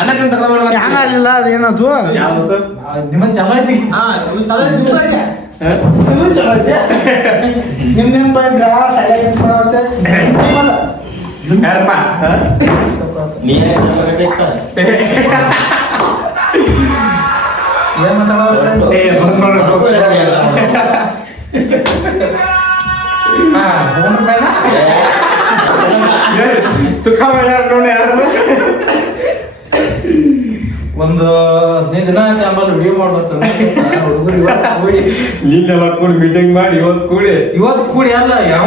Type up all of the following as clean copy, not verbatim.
ಅಣ್ಣಕ್ಕಿಂತ ಹ್ಯಾಂಗಲ್ಲ ಅದೇನದು ಯಾವ್ದು ನಿಮ್ಮ ಚಲೋ ಐತಿ ಚಲೋ ಐತಿ ನಿಮ್ದು ಚಲೋ ಐತಿ ನಿಮ್ ಬೈದ್ರ ಸರಿಯಾಗಿ ಬರುತ್ತೆ ಯಾರಪ್ಪ ನೀ ಏನ್ ಮಾತಾಡೋದು ಸುಖ ನೋಡಿ ಯಾರು ಒಂದು 15 ದಿನ ಆಮೇಲೆ ವಿಡಿಯೋ ಮಾಡ್ಬೇಕು ಹುಡುಗರು ನೀನೆಲ್ಲ ಕೂಡಿ ಮೀಟಿಂಗ್ ಮಾಡಿ ಇವತ್ತು ಕೂಡಿ ಅಲ್ಲ ಯಾವ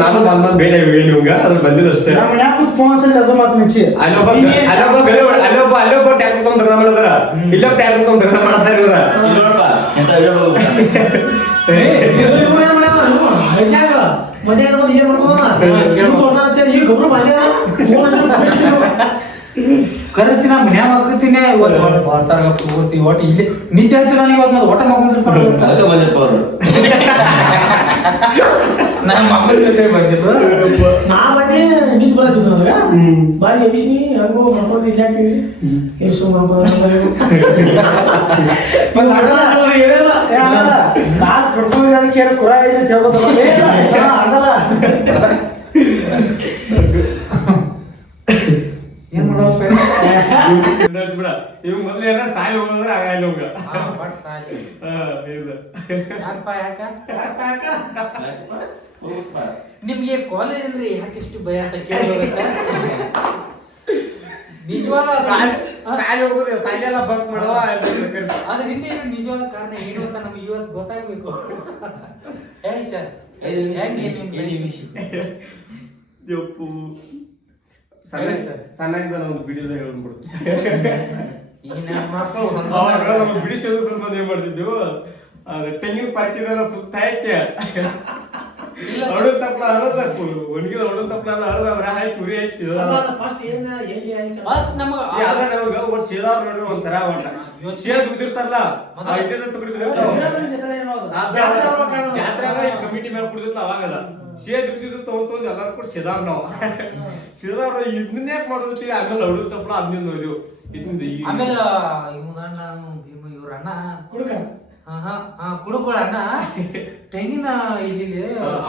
ನಾನು ಬಂದ ಬೇಡ ನಿಮ್ಗ ಅದ್ರ ಬಂದಿಲ್ಲ ಅಷ್ಟೇ ಅಲ್ಲೊಬ್ಬ ಟ್ಯಾಕ್ಟರ್ ತಗೊಂಡ್ ಮಾಡಿದಾರ ಇಲ್ಲೊಬ್ಬ ಟ್ಯಾಕ್ಟರ್ ತಗೊಂಡ್ ಮಾಡ್ತಾರೆ ಇವ್ರ ಖರ್ಚು ನಾ ಮನ್ಯಾಗ ಹಾಕತ್ತೀನಿ ಪೂರ್ತಿ ಒಟ್ಟು ಇಲ್ಲಿ ನಿಜ ಆಯ್ತು ನಾನು ಇವಾಗ ಒಟ್ಟ ಮಕ್ಕಳು ನನ್ನ ಮಕ್ಕಳ ಜೊತೆ ಬಂದಿದ್ದು ನಾ ಬನ್ನಿ ನಿಜ ಬರಸಿದ್ರು ನನಗ ಬಾರಿ ಎಬ್ಸಿ ಹಂಗೋ ಮಾಡ್ಕೊಂಡು ಇದ್ದಾಗ್ತೀವಿ ಎಷ್ಟು ಮಾಡ್ಕೊಂಡು ಕಾಲ್ ಕಡ್ಕೊಂಡು ಅದಕ್ಕೆ ಏನು ಕುರ ಐತೆ ಅಂತ ಹೇಳ್ಬೋದು ಆಗಲ್ಲ ಏನ್ ಮಾಡೋಪ್ಪ ಇವ್ ಮೊದ್ಲು ಏನ ಸಾಲಿ ಹೋದ್ರೆ ಆಗಲ್ಲ ನಮ್ಗ ನಿಮ್ಗೆ ಕಾಲೇಜ್ ಅಂದ್ರೆ ಯಾಕೆಷ್ಟು ಭಯ ಅಂತ ಕೇಳಿದ್ರೆ ಸರ್ ನಿಜವಾದ ಸಾಲೆಲ್ಲ ಬಂಕ್ ಮಾಡುವ ಅದ್ರ ಹಿಂದೆ ನಿಜವಾದ ಕಾರಣ ಏನು ಅಂತ ನಮ್ಗೆ ಇವತ್ತು ಗೊತ್ತಾಗ್ಬೇಕು ಹೇಳಿ ಸರ್ ಯಪ್ಪು ಸಣ್ಣಗಿದ್ದ ಒಂದು ಬಿಡಿದ ಹೇಳ್ಬಿಡ್ತೀವಿ ಈ ಮಕ್ಕಳು ನಮ್ಮ ಬಿಡಿಸೋದು ಸ್ವಲ್ಪ ಏನ್ ಮಾಡ್ತಿದ್ವು ತೆಂಗಿನ ಪಾಕಿದೆಲ್ಲ ಸುತ್ತ ಐತೆ ಹೊಡಲ್ ತಪ್ಪಲ ಹರದಪ್ಪು ಒಣಗಿದ ಹೊಡಲ್ ತಪ್ಪಲ ಹರದ್ರ ಹಾಕಿ ಉರಿ ಹಾಕ್ಸಿದ ನಮಗ ಒಟ್ಟು ಸೇದಾರ್ ನೋಡ್ರಿ ಒಂಥರ ಒಟ್ಟ ಸೇದ್ ಬಿದ್ದಿರ್ತಾರಲ್ಲ ಜಾತ್ರೆಗ ಕಮಿಟಿ ಮೇಲೆ ಕುಡಿದಿರ್ತ ಅವಾಗದ ಸೇದ್ ಬಿದ್ದಿದ್ದು ತಗೊಂಡ್ ಎಲ್ಲಾರು ಕೂಡ ಸೇದಾರ್ ನಾವು ಸೇದಾರ್ ಇದನ್ನ ಯಾಕೆ ಮಾಡೋದು ಆಮೇಲೆ ಹೊಡಲ್ ತಪ್ಪಲ ಅದನ್ನ ನೋಡಿದ್ವು ಆಮೇಲೆ ಇವ್ರ ಅಣ್ಣ ಕುಡುಕೋಳ ಅಣ್ಣ ತೆಂಗಿನ ಇಲ್ಲಿ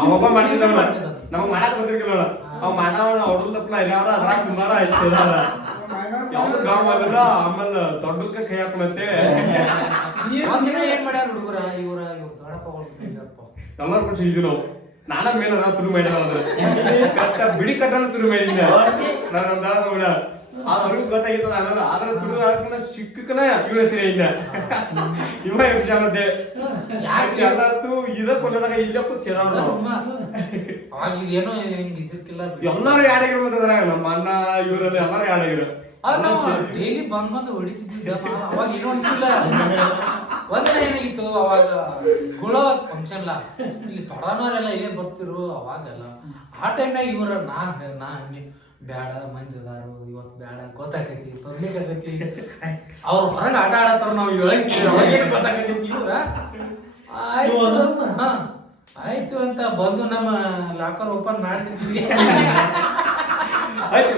ಅವಪ್ಪ ಮಾಡ್ತಿದ್ದವ ನಮಗ್ ಮಾಡಕ್ ಬರ್ತಿರ್ಕಿಲ್ಲ ಅವ್ ಮಾಡವ ಹೊಡಲ್ ತಪ್ಪಲ ಯಾರ ಅದ್ರಾಗ ತುಂಬಾರ ಸೇದಾರ ಯಾವ್ದು ಗಾಮ್ ಆಗಲ್ಲ ಆಮೇಲೆ ದೊಡ್ಡಕ್ಕ ಕೈ ಹಾಕೊಂಡಂತೇಳಿ ಒಂದಿನ ಏನ್ ಮಾಡ್ಯಾರ ಹುಡುಗರ ಇವ್ರ ದೊಡ್ಡಪ್ಪ ಎಲ್ಲಾರು ಕೂಡ ಸಿಗಿದ್ವಿ ನಾವು ನಾನ ಮೇಲ ತುರು ಮಾಡಿದ ಕಟ್ಟ ಬಿಡಿ ಕಟ್ಟನ ತುರು ಮಾಡಿದ್ದೆ ನಾನು ಅವ್ರಿಗೂ ಗೊತ್ತಾಗಿತ್ತದ ಆಮೇಲೆ ಆದ್ರ ತುಡು ಹಾಕನ ಸಿಕ್ಕನ ಇವಳ ಸರಿ ಇನ್ನ ಇವ ಎಫ್ಜಾನತೆ ಯಾಕೆ ಎಲ್ಲಾತು ಇದ ಕೊಂಡದಾಗ ಇಲ್ಲಪ್ಪ ಸೇದಾರ ಏನೋ ಇದ್ದಕ್ಕಿಲ್ಲ ಎಲ್ಲಾರು ಯಾಡಾಗಿರ ಮಾತ್ರ ನಮ್ಮ ಅಣ್ಣ ಇವರೆಲ್ಲ ಎಲ್ಲಾರು ಯಾಡಾಗಿರ ಡೈಲಿ ಬಂದ್ ಹೊಡಿತಿದ್ದ ಅವಾಗ ಏನೋ ಅನ್ಸಿಲ್ಲ ಒಂದಿನ ಏನಾಗಿತ್ತು ಅವಾಗ ಗುಳೋ ಫಂಕ್ಷನ್ ಇಲ್ಲಿ ತೊಡನವರೆಲ್ಲ ಇಲ್ಲೇ ಬರ್ತಿರು ಅವಾಗೆಲ್ಲ ಆ ಟೈಮ್ನಾಗ ಇವ್ರ ನಾ ಬ್ಯಾಡ ಮಂದಿದಾರು ಇವತ್ತು ಬ್ಯಾಡ ಗೊತ್ತಾಕೈತಿ ಪಬ್ಲಿಕ್ ಆಗೈತಿ ಅವ್ರ ಹೊರಗೆ ಆಟ ಆಡತ್ತಾರ ನಾವು ಒಳಗೆ ಗೊತ್ತಾಕೈತಿ ಇವ್ರ ಆಯ್ತು ಅಂತ ಬಂದು ನಮ್ಮ ಲಾಕರ್ ಓಪನ್ ಮಾಡ್ತಿದ್ವಿ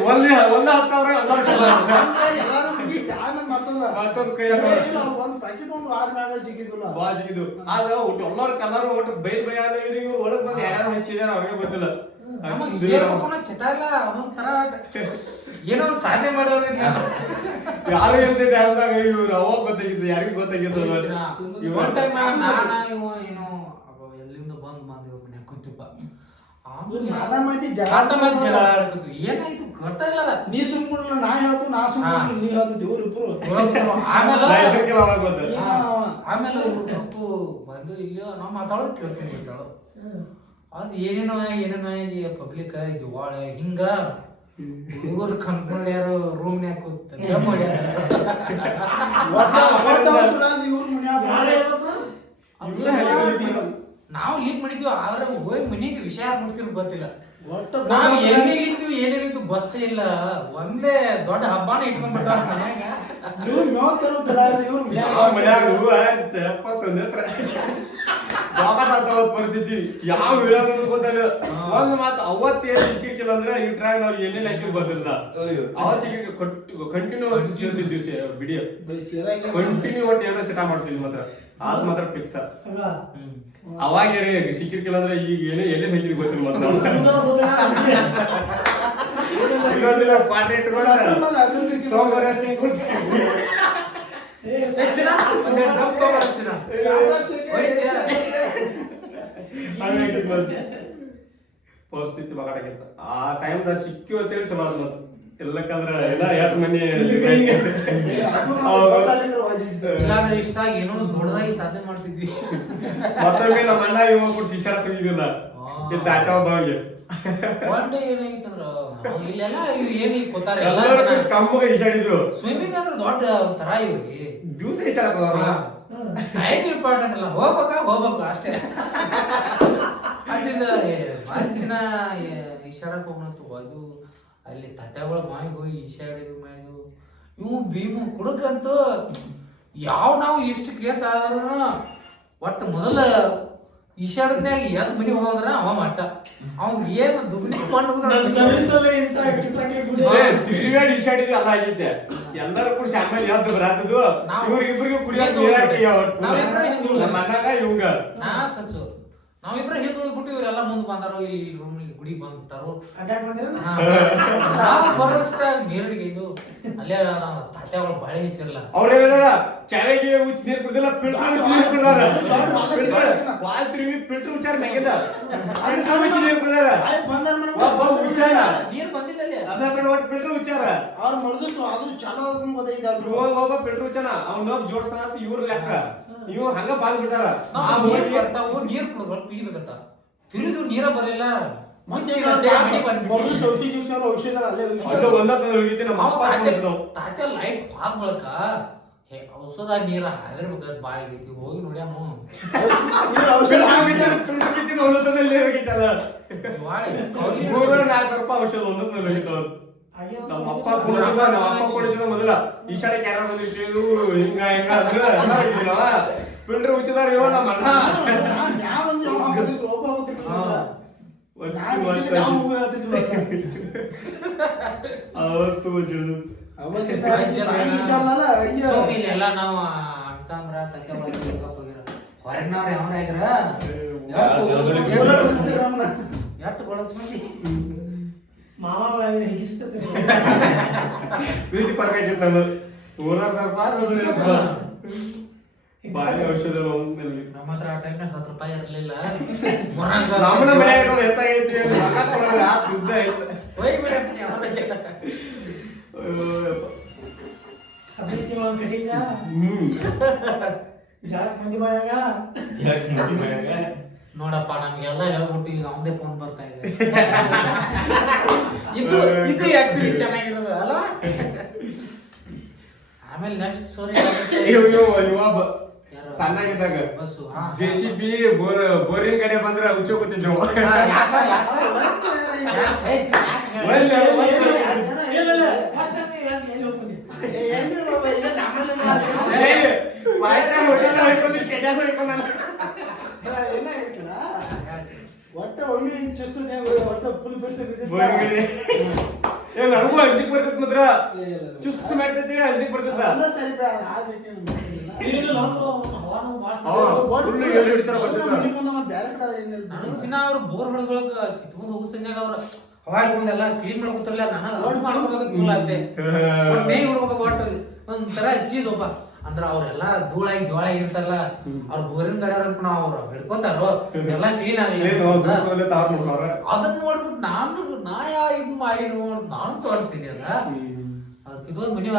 ಒಂದ್ 10,000 ಎಲ್ಲರೂ ಒಟ್ಟು ಬೈಲ್ ಬೈ ಒಳಗ್ ಬಂದು ಯಾರು ಹಚ್ಚಿದಾರ ಅವ್ರಿಗೆ ಗೊತ್ತಿಲ್ಲ ಏನೋ ಒಂದು ಸಾಧನೆ ಮಾಡೋರು ಯಾರು ಎಂತ ಟೈಮ್ದಾಗ ಇವ್ರು ಅವಾಗ ಗೊತ್ತಾಗಿದ್ದು ಯಾರಿಗೂ ಗೊತ್ತಾಗಿದ್ದು ಎಲ್ಲಿಂದ ಬಂದ್ ಮಾಡಿದ್ರು ಮನ್ಯಾಗ ಕೂತಿಪ್ಪ ಜಗಳ ಏನಾಯ್ತು ಗೊತ್ತಾಗಲ್ಲ ನೀ ಸುಮ್ಕೊಂಡ್ಲ ನಾ ಹೇಳ್ತು ನಾ ಸುಮ್ಕೊಂಡ್ಲ ನೀ ಹೇಳ್ತಿದ್ದೆ ಇವ್ರಿಬ್ರು ಆಮೇಲೆ ತಪ್ಪು ಬಂದು ಇಲ್ಲಿ ನಾವು ಮಾತಾಡೋದು ಕೇಳ್ತೀನಿ ಬಿಟ್ಟಾಳು ಅದ್ ಏನೇನೋ ಪಬ್ಲಿಕ್ ಜುವಾಳ ಹಿಂಗ ಹುಡುಗರು ಕನ್ಕೊಂಡ್ಯಾರು ರೂಮ್ನ್ಯಾಗ ಕೂತ ನಾವು ಲೀಕ್ ಮಾಡಿದ್ವಿ ಆದ್ರೆ ಹೋಗಿ ಮನೆಗೆ ವಿಷಯ ಮುಗಿಸಿರ್ ಗೊತ್ತಿಲ್ಲ ನಾವು ಎಲ್ಲಿದ್ದು ಏನೇನಿದ್ದು ಗೊತ್ತೇ ಇಲ್ಲ ಒಂದೇ ದೊಡ್ಡ ಹಬ್ಬಾನ ಇಟ್ಕೊಂಡ್ಬಿಟ್ಟ ಮನ್ಯಾಗ ಪರಿಸ್ಥಿತಿ ಯಾವ ಹೇಳೋದು ಗೊತ್ತಾಗ ಒಂದ್ ಮಾತು ಅವತ್ತೇನು ಸಿಕ್ಕಿಕ್ಕಿಲ್ಲ ಅಂದ್ರೆ ಇಟ್ರಾಗ ನಾವ್ ಎಣ್ಣೆಲಿ ಹಾಕಿ ಬಂದಿಲ್ಲ ಅವ ಸಿಕ್ಕಿ ಕಂಟಿನ್ಯೂ ಸೇರ್ತಿದ್ವಿ ವಿಡಿಯೋ ಕಂಟಿನ್ಯೂ ಒಟ್ಟು ಏನಾರ ಚಟ ಮಾಡ್ತಿದ್ವಿ ಮಾತ್ರ ಅದ್ ಮಾತ್ರ ಫಿಕ್ಸ್ ಅವಾಗ ಸಿಕ್ಕಿರ್ಕಿಲ್ಲ ಅಂದ್ರೆ ಈಗ ಏನೇ ಎಲ್ಲಿ ಹಾಕಿದ್ವಿ ಗೊತ್ತಿಲ್ಲ ಮಾತ್ರ ಇನ್ನೊಂದಿಲ್ಲ ಕ್ವಾಟ್ರ್ ಇಟ್ಕೊಂಡು ಪರಿಸ್ಥಿತಿ ಬಗಾಟಾಗಿತ್ತ ಆ ಟೈಮ್ದಾಗ ಸಿಕ್ಕಿ ಅಂತೇಳಿ ಚಲೋ ಅದ್ ಮತ್ ಎಲ್ಲಕ್ಕಂದ್ರ ಎಲ್ಲ ಎರಡು ಮನಿ ಇಲ್ಲಾಂದ್ರೆ ಇಷ್ಟ ಏನೋ ದೊಡ್ಡದಾಗಿ ಸಾಧನೆ ಮಾಡ್ತಿದ್ವಿ ಮತ್ತೊಮ್ಮೆ ನಮ್ಮ ಅಣ್ಣ ಇವ ಕೂಡ ಶಿಕ್ಷಣ ತೆಗಿದಿಲ್ಲ ಇದು ತಾತ ಒಬ್ಬಗೆ ಒನ್ ಡೇ ಏನಾಗಿತ್ತಂದ್ರ ಇಲ್ಲೆಲ್ಲ ಇವ್ ಏನ್ ಕೂತಾರ ಎಲ್ಲರೂ ಕಮ್ಮಗ ಇಶಾಡಿದ್ರು ಸ್ವಿಮ್ಮಿಂಗ್ ಅಂದ್ರೆ ದೊಡ್ಡ ತರ ಇವ್ರಿಗೆ ದಿವಸ ಇಶಾಡಕ್ ಟೈಮ್ ಇಂಪಾರ್ಟೆಂಟ್ ಅಲ್ಲ ಹೋಗ್ಬೇಕು ಅಷ್ಟೇ ಅಲ್ಲಿಂದ ಮಾರ್ಚಿನ ಈಶಾಡಕ್ ಹೋಗ್ನಂತ ಅದು ಅಲ್ಲಿ ತತ್ಯಾಗಳ ಮಾಯಿಗೆ ಹೋಗಿ ಈಶಾಡಿದ್ ಮಾಡಿದ್ವು ಇವು ಭೀಮು ಕುಡುಕಂತೂ ನಾವು ಇಷ್ಟು ಕೇಸ್ ಆದ್ರೂ ಒಟ್ಟು ಮೊದಲ ಈಶಾಡದ್ನಾಗ ಎದ್ ಮನಿ ಹೋಗಂದ್ರ ಅವ ಮಟ್ಟ ಅವ್ನ್ ಏನ್ ದುಗ್ನಿ ತಿರುಗಾಡಿ ಈಶಾಡಿದ್ವಿ ಅಲ್ಲ ಆಗಿದ್ದೆ ಎಲ್ಲರೂ ಕೂಡ ಆಮೇಲೆ ಎದ್ದು ಬರತ್ತದು ಇವ್ರಿಗಿಬ್ರಿಗೆ ಕುಡಿಯೋಕೆ ನಮ್ಮ ಅಣ್ಣಗ ಇವಂಗ ನಾ ಸಚ್ಚು ನಾವಿಬ್ರ ಹಿಂದುಳಿದ್ಬಿಟ್ಟು ಇವರೆಲ್ಲ ಮುಂದ್ ಬಂದಾರೋ ಇಲ್ಲಿ ರೂಮ್ ಗುಡಿ ಬಂದ್ಬಿಟ್ಟಾರು ನಾವು ಬರೋಷ್ಟ ನೀರಿಗೆ ಇದು ಅಲ್ಲೇ ತಾತ್ಯಾಗಳು ಬಾಳೆ ಹೆಚ್ಚಿರಲ್ಲ ಅವ್ರ ಹೇಳ ಚಾವೆಗೆ ಉಚ್ಚ ನೀರ್ ಕುಡ್ದಿಲ್ಲ ಫಿಲ್ಟರ್ ಕುಡ್ದಾರ ಫಿಲ್ಟರ್ ಉಚ್ಚಾರ ಮ್ಯಾಗಿಂದ ಉಚ್ಚ ನೀರ್ ಕುಡ್ದಾರ ನೀರ್ ಬಂದಿಲ್ಲ ಅಲ್ಲಿ ಒಟ್ಟು ಫಿಲ್ಟರ್ ಉಚ್ಚಾರ ಅವ್ರ ಮರ್ದು ಅದು ಚಲೋ ಒಬ್ಬ ಫಿಲ್ಟರ್ ಉಚ್ಚಾನ ಅವ್ನ ಜೋಡ್ಸ್ತಾನ ಅಂತ ಇವ್ರ ಲೆಕ್ಕ ಇವ್ ಹಂಗ ಬಾಲ್ ಬಿಡ್ತಾರ ನೀರ್ ಕುಡ್ದು ಪೀಬೇಕಂತ ತಿರುದು ನೀರ ಬರಲಿಲ್ಲ ತಾತ್ಯ ಲೈಟ್ ಹಾಕ್ ಬಳಕ ಔಷಧ ನೀರ ಹಾದಿರ್ಬೇಕ ಬಾಳ ಆಗೈತಿ ಹೋಗಿ ನೋಡ್ಯಾಮ ಸ್ವಲ್ಪ ಔಷಧ ಒಂದೊಂದು ನಮ್ಮ ಅಪ್ಪ ಕುಡಿಸಿದ ಮೊದಲ ಈ ಶಾಲೆ ಕ್ಯಾರ ಬಂದಿಟ್ಟು ಹಿಂಗ ಹಿಂಗ ಅಂದ್ರೆ ಪಿಂಡ್ರಿ ಉಚಿದಾರ ಇವ ನಮ್ಮ ಅಣ್ಣ ಎಲ್ಲ ನಾವು ಅಣ್ತಾಮ್ರ ತಂದೆ ಹೊರಗಿನವ್ರ ಯಾವ್ರ ಆಗ್ರ ಎಷ್ಟು ಬಳಸ್ಬೇಕು ಸುದ್ದಿ ಪರ್ಕ ಐತಿತ್ತು ನಮ್ಮ ಊರಾಗ ಸ್ವಲ್ಪ ಬಾರಿ ಔಷಧ ನಮ್ಮ ಹತ್ರ ಆ ಟೈಮ್ನಾಗ 10 ರೂಪಾಯಿ ಇರಲಿಲ್ಲ ನಮ್ಮನ ಮನ್ಯಾಗ ಹೆಚ್ಚಾಗೈತಿ ಶುದ್ಧ ಐತೆ ನೋಡಪ್ಪ ನಮ್ಗೆಲ್ಲ ಹೇಳ್ಬಿಟ್ಟು ಈಗ ಅವಂದೇ ಫೋನ್ ಬರ್ತಾ ಇದೆ ಇದು ಆಕ್ಚುಲಿ ಚೆನ್ನಾಗಿರೋದು ಅಲ್ಲ ಆಮೇಲೆ ನೆಕ್ಸ್ಟ್ ಸ್ಟೋರಿ ಸಣ್ಣಾಗಿದ್ದಾಗ JCB ಬೋರಿನ ಕಡೆ ಬಂದ್ರ ಉಚ್ಚೋಕತ್ತಿದ್ವು ಒಟ್ಟ ಒಮ್ಮೆ ಚುಸ್ತದೆ ಒಟ್ಟ ಫುಲ್ ನನಗೂ ಅಂಜಿಕ್ ಬರ್ತೈತಿ ಮಾತ್ರ ಚುಸ್ತು ಮಾಡ್ತೈತಿ ಅಂಜಿಕ್ ಬರ್ತೈತ ಚಿನ್ನ ಅವ್ರು ಬೋರ್ ಹೊಡೆದೊಳಗ ಕಿತ್ಕೊಂಡ್ ಹೋಗೋ ಸಂಜಾಗ ಅವ್ರ ಅವಾಡ್ಕೊಂಡೆಲ್ಲ ಕ್ಲೀನ್ ಮಾಡ್ಕೊತಾರಲ್ಲ ನನಗ ಔಟ್ ಮಾಡ್ಕೋಬೇಕು ಫುಲ್ ಆಸೆ ಮೇಯ್ ಬಿಡ್ಬೇಕು ಒಟ್ಟು ಒಂಥರ ಚೀಸ್ ಒಬ್ಬ ಅಂದ್ರ ಅವ್ರೆಲ್ಲ ಧೂಳಾಗಿ ಜೋಳಾಗಿ ಇರ್ತಾರಲ್ಲ ಅವ್ರ ಬೋರಿನ ಕಡೆ ನಾವು ಅವ್ರು ಹಿಡ್ಕೊಂತಾರೋ ಎಲ್ಲ ಕ್ಲೀನ್ ಆಗಿ ಅದನ್ನ ನೋಡ್ಬಿಟ್ಟು ನಾ ಇದು ಮಾಡಿ ನೋಡ್ ನಾನು ತೋರ್ತೀನಿ ಅಲ್ಲ ಇದೊಂದು ಮನಿ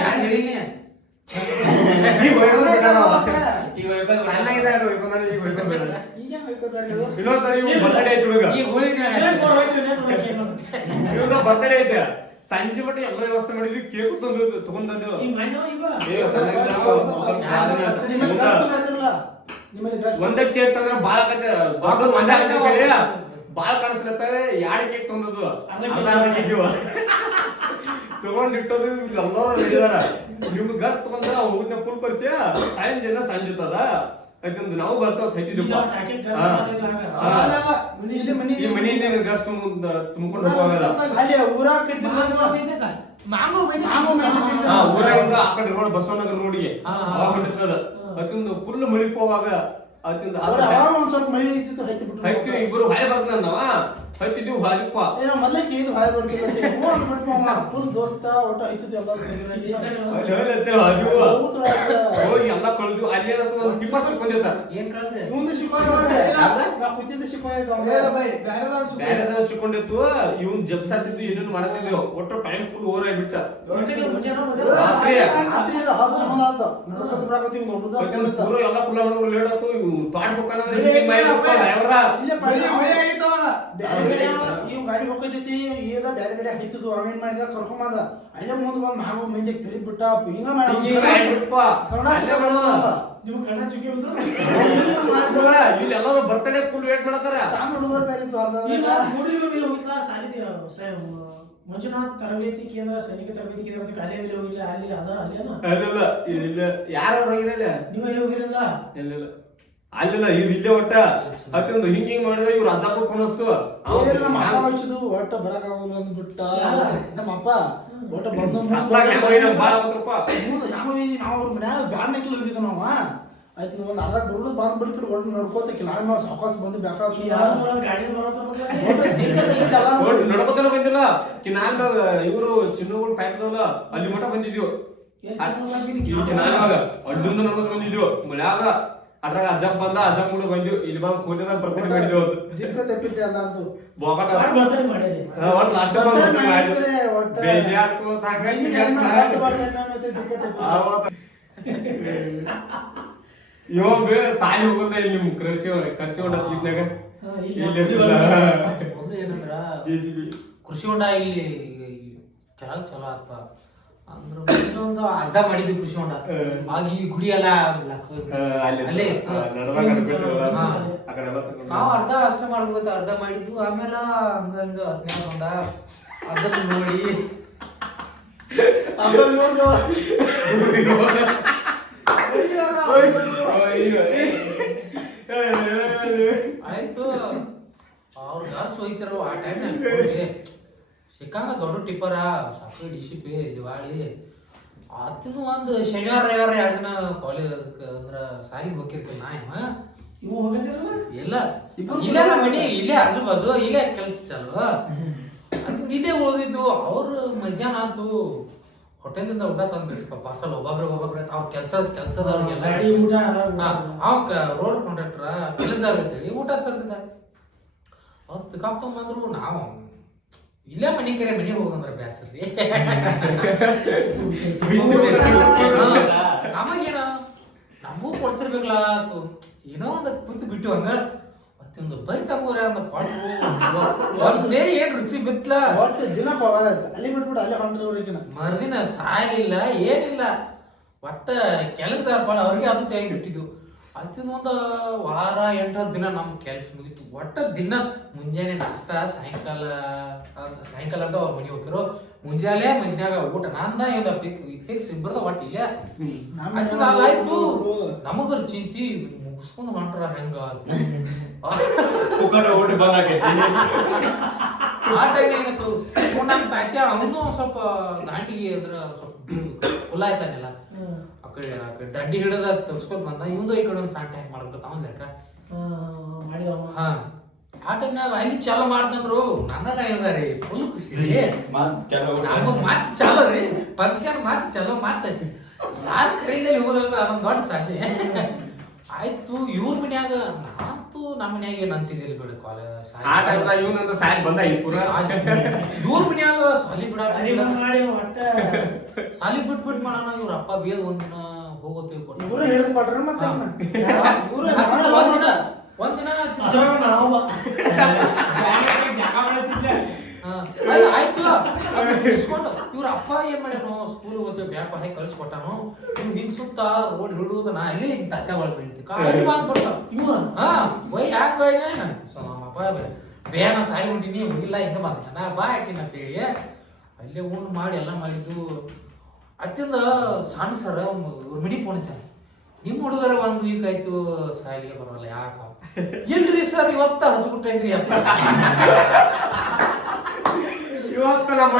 ಯಾರು ಹೇಳಿನಿ ಬರ್ತಡೇ ಐತೆ ಸಂಜೆ ಮಟ್ಟ ಎಲ್ಲ ವ್ಯವಸ್ಥೆ ಮಾಡಿದ್ವಿ ಕೇಕು ತಗೊಂಡು ಒಂದೇ ಕೇಕ್ ತಂದ್ರೆ ಬಾಳ ದೊಡ್ಡ ಬಾಳ ಕಾಣಿಸ್ಲತ್ತಾರೆ 2 ಕೇಕ್ ತಂದದ್ದು ಅರ್ಧ ಕೆಜಿ ತಗೊಂಡಿಟ್ಟೋದು ಎಲ್ಲರೂ ಹೇಳಿದಾರ ನಿಮ್ಗೆ ಗಸ್ ತಗೊಂಡ ಹೋಗಿದ್ನ ಫುಲ್ ಪರಿಚಯ ಸಂಜೆ ಇರ್ತದ ಯಾಕಂದ್ರೆ ನಾವು ಬರ್ತಾವ ಕೈತಿದ್ದಪ್ಪ ಈ ಮನೆಯಿಂದ ಗಸ್ ತುಂಬಿಕೊಂಡು ಹೋಗದ ಅಲ್ಲಿ ಊರಾಗ ಕಟ್ಟಿದ್ರು ಊರಾಗಿಂದ ಆ ಕಡೆ ರೋಡ್ ಬಸವನಗರ ರೋಡಿಗೆ ಅವಾಗ ಬಿಟ್ಟಿರ್ತದ ಅದೊಂದು ಫುಲ್ ಮಳಿಪೋವಾಗ ಅದರಿಂದ ಸ್ವಲ್ಪ ಮಳಿ ನಿಂತಿತ್ತು ಹೈತಿ ಇಬ್ಬರು ಹಾಳೆ ಬರ್ತಾನವ ಹೈತಿದ್ವಿ ಹಾಲಿಪ್ಪ ಏನೋ ಮೊದಲಕ್ಕೆ ಇದು ಹಾಳೆ ಬರ್ತಿಲ್ಲ ಫುಲ್ ದೋಸ್ತ ಒಟ್ಟು ಐತಿದ್ವಿ ಹೋಗಿ ಎಲ್ಲ ಕಳೆದು ಅಲ್ಲಿ ಒಂದು ಟಿಪ್ಪರ್ ಸಿಕ್ಕೊಂಡಿದ್ದ ಇವಂದು ಸಿಕ್ಕೊಂಡಿತ್ತು ಇವನ್ ಜಗ್ಸಾತಿದ್ವಿ ಏನೇನು ಮಾಡತಿದ್ವಿ ಒಟ್ಟು ಟೈಮ್ ಫುಲ್ ಓವರ್ ಆಗಿಬಿಟ್ಟ ಎಲ್ಲ ಫುಲ್ ಮಾಡೋರು ಲೇಟ್ ಆಯ್ತು ತಾಟ್ ಹೋಗ್ಕೊಂಡ್ರೆ ಇವ್ ಗಾಡಿ ಹೋಗತೈತಿ ಏದ ಬ್ಯಾರೆ ಕಡೆ ಹೈತದು ಅವೇನ್ ಮಾಡಿದ ಕರ್ಕೊಂಬಂದ ಅಲ್ಲೇ ಮುಂದ್ ಬಂದ್ ನಾವು ಮಂದಿ ತೆರಿ ಬಿಟ್ಟ ಹಿಂಗ ಎಲ್ಲರೂ ಬರ್ತಡೇ ಫುಲ್ ವೇಟ್ ಮಾಡತಾರ ಸಾಂಗ್ ಹುಡುಗರು ಬೇರೆ ಮಂಜುನಾಥ್ ತರಬೇತಿ ಕೇಂದ್ರ ಸೈನಿಕ ತರಬೇತಿ ಕೇಂದ್ರ ಕಾಲೇಜಲ್ಲಿ ಹೋಗಿಲ್ಲ ಅಲ್ಲಿ ಅಲ್ಲ ಯಾರು ಹೋಗಿರಲ್ಲ ನೀವು ಎಲ್ಲಿ ಹೋಗಿರಲ್ಲ ಇಲ್ಲ ಅಲ್ಲಿಲ್ಲ ಇದು ಇಲ್ಲೇ ಒಟ್ಟ ಅದೊಂದು ಹಿಂಗ್ ಮಾಡಿದ್ರೆ ಇವ್ರು ಅಜ್ಜಪ್ಪ ಕೊನಸ್ತು ನಮ್ಮ ಅಪ್ಪ ಹಚ್ಚದು ಒಟ್ಟ ಬರಕ ಅಂದ್ಬಿಟ್ಟ ನಮ್ಮ ಅಪ್ಪ ಒಟ್ಟ ಬಂದು ನಾವು ಅವ್ರ ಮನ್ಯಾಗ ಬ್ಯಾಡ್ನಕ್ಕಿಲ್ ಹೋಗಿದ್ದ ನಾವ ಆಯ್ತು ಒಂದ್ ಅರ್ಧ ಬರುದು ಬಂದ್ ಬಿಡ್ಕಿಡ್ ಒಟ್ಟು ನಡ್ಕೋತಕ್ಕಿಲ್ಲ ನಾವು ಸಾವಕಾಶ ಬಂದು ನಡ್ಕೋತಾನ ಬಂದಿಲ್ಲ ಕಿನಾಲ್ ಇವರು ಚಿನ್ನಗಳು ಪ್ಯಾಕ್ದವಲ್ಲ ಅಲ್ಲಿ ಮಠ ಬಂದಿದ್ವು ಕಿನಾಲ್ವಾಗ ಅಡ್ಡಿಂದ ನಡ್ಕೋತ ಬಂದಿದ್ವು ಮಳ್ಯಾಗ ಅದ್ರಾಗ ಅಜ್ಜಪ್ಪ ಬಂದ ಅಜ್ಜಪ್ಪ ಕೂಡ ಬಂದ್ವಿ ಇಲ್ಲಿ ಬಂದು ಕೋಟೆದಾಗ ಬರ್ತಡೇ ಮಾಡಿದ್ವಿ ದಿಕ್ಕ ತಪ್ಪಿದ್ದೆ ಎಲ್ಲಾರ್ದು ಬೋಕಾಟ ಒಟ್ಟು ಲಾಸ್ಟ್ ಬೇಜಿ ಆಡ್ಕೋತ ಇವ ಸಾಲಿ ಹೋಗಲ್ದ ಇಲ್ಲಿ ಕರ್ಸಿ ಹೊಂಡ ಇದ್ದಾಗ ಏನಂದ್ರ ಕೃಷಿ ಹೊಂಡ ಇಲ್ಲಿ ಕೆಳಗ್ ಚಲೋ ಆತ್ಪ ಅಂದ್ರ ಇನ್ನೊಂದು ಅರ್ಧ ಮಾಡಿದ್ವಿ ಕೃಷಿ ಹೊಂಡ ಆಗ ಈ ಗುಡಿ ಎಲ್ಲ ಅಲ್ಲೇ ನಾವ್ ಅರ್ಧ ಅಷ್ಟೇ ಮಾಡ್ಬೇಕು ಅರ್ಧ ಮಾಡಿದ್ವು ಆಮೇಲೆ ಹಂಗ ಹಂಗ 15 ಹೊಂಡ ಅದನ್ನ ನೋಡಿ ಆಯ್ತು ಅವ್ರ ಗಾರ್ಸ್ ಹೋಯ್ತಾರ ಆ ಟೈಮ್ನಾಗ ಸಿಕ್ಕಂಗ ದೊಡ್ಡ ಟಿಪ್ಪರ ಸಾಕು ಡಿಸಿಪಿ ದಿವಾಳಿ ಆತಿದು ಒಂದು ಶನಿವಾರ ರವಿವಾರ 2 ದಿನ ಕಾಲೇಜ್ ಅಂದ್ರ ಸಾಲಿಗೆ ಹೋಗಿರ್ತೀನಿ ನಾ ಇಲ್ಲ ಇಲ್ಲೇ ನಮ್ಮ ಮನೆ ಇಲ್ಲೇ ಆಜು ಬಾಜು ಇಲ್ಲೇ ಕೆಲ್ಸ ಅಲ್ವಾ ಅದ್ ಇಲ್ಲೇ ಉಳಿದಿದ್ದು ಅವ್ರು ಮಧ್ಯಾಹ್ನ ಆತು ಹೋಟೆಲಿಂದ ಊಟ ತಂದ್ಬಿಟ್ಟು ಪಾರ್ಸಲ್ ಒಬ್ಬೊಬ್ರೆ ಅವ್ರ ಕೆಲ್ಸದವ್ರಿಗೆಲ್ಲ ಅವ ರೋಡ್ ಕಾಂಟ್ರಾಕ್ಟರ್ ಕೆಲಸದವ್ರ ಅಂತೇಳಿ ಊಟ ತರ್ತಿದ್ದ ಅವ್ರು ಪಿಕಪ್ ತಗೊಂಡ್ಬಂದ್ರು ನಾವು ಇಲ್ಲೇ ಮನೆಗೆ ಹೋಗಂದ್ರ ಬ್ಯಾಸರಿ ನಮಗೇನ ನಮಗೂ ಕೊಡ್ತಿರ್ಬೇಕಲ್ಲ ಏನೋ ಒಂದು ಕೂತು ಬಿಟ್ಟು ಹಂಗ ಮತ್ತೊಂದು ಬರಿ ತಗೋರ ಅಂದ ಒಂದೇ ಏನ್ ರುಚಿ ಬಿತ್ತಲ ಒಟ್ಟು ದಿನ ಅಲ್ಲಿ ಬಿಟ್ಬಿಟ್ಟು ಅಲ್ಲೇ ಹೊಂಟ್ರಿ ಮರ್ದಿನ ಸಾಯಲಿಲ್ಲ ಏನಿಲ್ಲ ಒಟ್ಟ ಕೆಲಸ ಬಾಳ ಅವ್ರಿಗೆ ಅದು ತೆಗಿ ಬಿಟ್ಟಿದ್ದು ಅತ್ತಿನ ಒಂದು ವಾರ 8 ದಿನ ನಮ್ ಕೆಲ್ಸ ಮುಗಿತು ಒಟ್ಟ ದಿನ ಮುಂಜಾನೆ ನಾಷ್ಟ ಸಾಯಂಕಾಲ ಅಂತ ಅವ್ರ ಮನೆ ಹೋಗಿರೋ ಮುಂಜಾನೆ ಮಧ್ಯಾಹ್ನ ಊಟ ನಂದ ಏನ ಫಿಕ್ಸ್ ಇಬ್ಬರದ ಒಟ್ಟು ಇಲ್ಲ ಅದಾಯ್ತು ನಮಗ ಚಿಂತಿ ಮುಗಿಸ್ಕೊಂಡು ಹೊಂಟ್ರ ಹೆಂಗ ಆ ಟೈಮ್ ಏನಾಯ್ತು ನಮ್ ತಾತ್ಯ ಅವನು ಸ್ವಲ್ಪ ದಾಟಿಗೆ ಅದ್ರ ಸ್ವಲ್ಪ ಕುಲ ಆಯ್ತಾನೆಲ್ಲ ಆ ಕಡೆ ದಂಡಿ ಹಿಡದ ತರ್ಸ್ಕೊಂಡ್ ಬಂದ ಇವಂದು ಈ ಕಡೆ ಒಂದು ಸಣ್ಣ ಟ್ಯಾಂಕ್ ಮಾಡ್ಬೇಕ ಅವನ್ ಲೆಕ್ಕ ಹಾ ಆ ಟೈಮ್ನಾಗ ಅಲ್ಲಿ ಚಾಲೋ ಮಾಡ್ತಂದ್ರು ನನಗ ಇವ್ರಿ ಫುಲ್ ಖುಷಿ ನಮಗ್ ಮಾತು ಚಾಲೋ ರೀ ಫಂಕ್ಷನ್ ಮಾತು ಚಲೋ ಮಾತು ಯಾರು ಕರೀದಲ್ಲಿ ಹೋಗೋದ್ರಿಂದ ಅದೊಂದು ದೊಡ್ಡ ಸಾಧ್ಯ ಆಯ್ತು ಇವ್ರ ಮನ್ಯಾಗ ನಾನಂತೂ ನಮ್ಮ ಮನ್ಯಾಗ ಏನ್ ಅಂತಿದ್ದಿಲ್ಲ ಬಿಡು ಕಾಲೇಜ್ ಇವ್ರ ಮನ್ಯಾಗ ಸಾಲಿ ಸಾಲಿ ಬಿಟ್ಬಿಟ್ಟು ಮಾಡೋಣ ಇವ್ರ ಅಪ್ಪ ಬೇರೆ ಒಂದಿನ ಹೋಗೋತೇವ್ ಒಂದಿನ ಆಯ್ತು ಇವ್ರ ಅಪ್ಪ ಏನ್ ಮಾಡ್ಯಾನು ಸ್ಕೂಲ್ ಹೋಗ್ತೇವೆ ಬ್ಯಾಗ್ ಹಾಕಿ ಕಳ್ಸಿಕೊಟ್ಟಾನು ಹಿಂಗ್ ಸುತ್ತ ರೋಡ್ ಹಿಡುದು ನಾ ಇಲ್ಲಿ ತಕ್ಕ ಒಳಗೆ ಬೀಳ್ತಿ ಕಾಲಿ ಬಂದ್ ಬರ್ತಾವ ಇವ ಹಾ ಬೈ ಯಾಕೆ ಬೈ ಸೊ ನಮ್ಮ ಅಪ್ಪ ಬೇನ ಸಾಯಿ ಹೊಂಟಿನಿ ಹೋಗಿಲ್ಲ ಹಿಂಗ ಬಂದ ನಾ ಬಾ ಹಾಕಿನ ಅಂತೇಳಿ ಅಲ್ಲೇ ಉಂಡು ಮಾಡಿ ಎಲ್ಲ ಮಾಡಿದ್ದು ಅತ್ತಿಂದ ಸಣ್ಣ ಸರ ಮಿಡಿ ಫೋನ್ ಚಾನ ನಿಮ್ಮ ಹುಡುಗರ 1 ವೀಕ್ ಆಯ್ತು ಸಾಲಿಗೆ ಬರೋಲ್ಲ ಯಾಕ ಇಲ್ರಿ ಸರ್ ಇವತ್ತ ಹಚ್ಬಿಟ್ಟೇನ್ರಿ ಅಂತ ಇವತ್ತು ನಮ್ಮ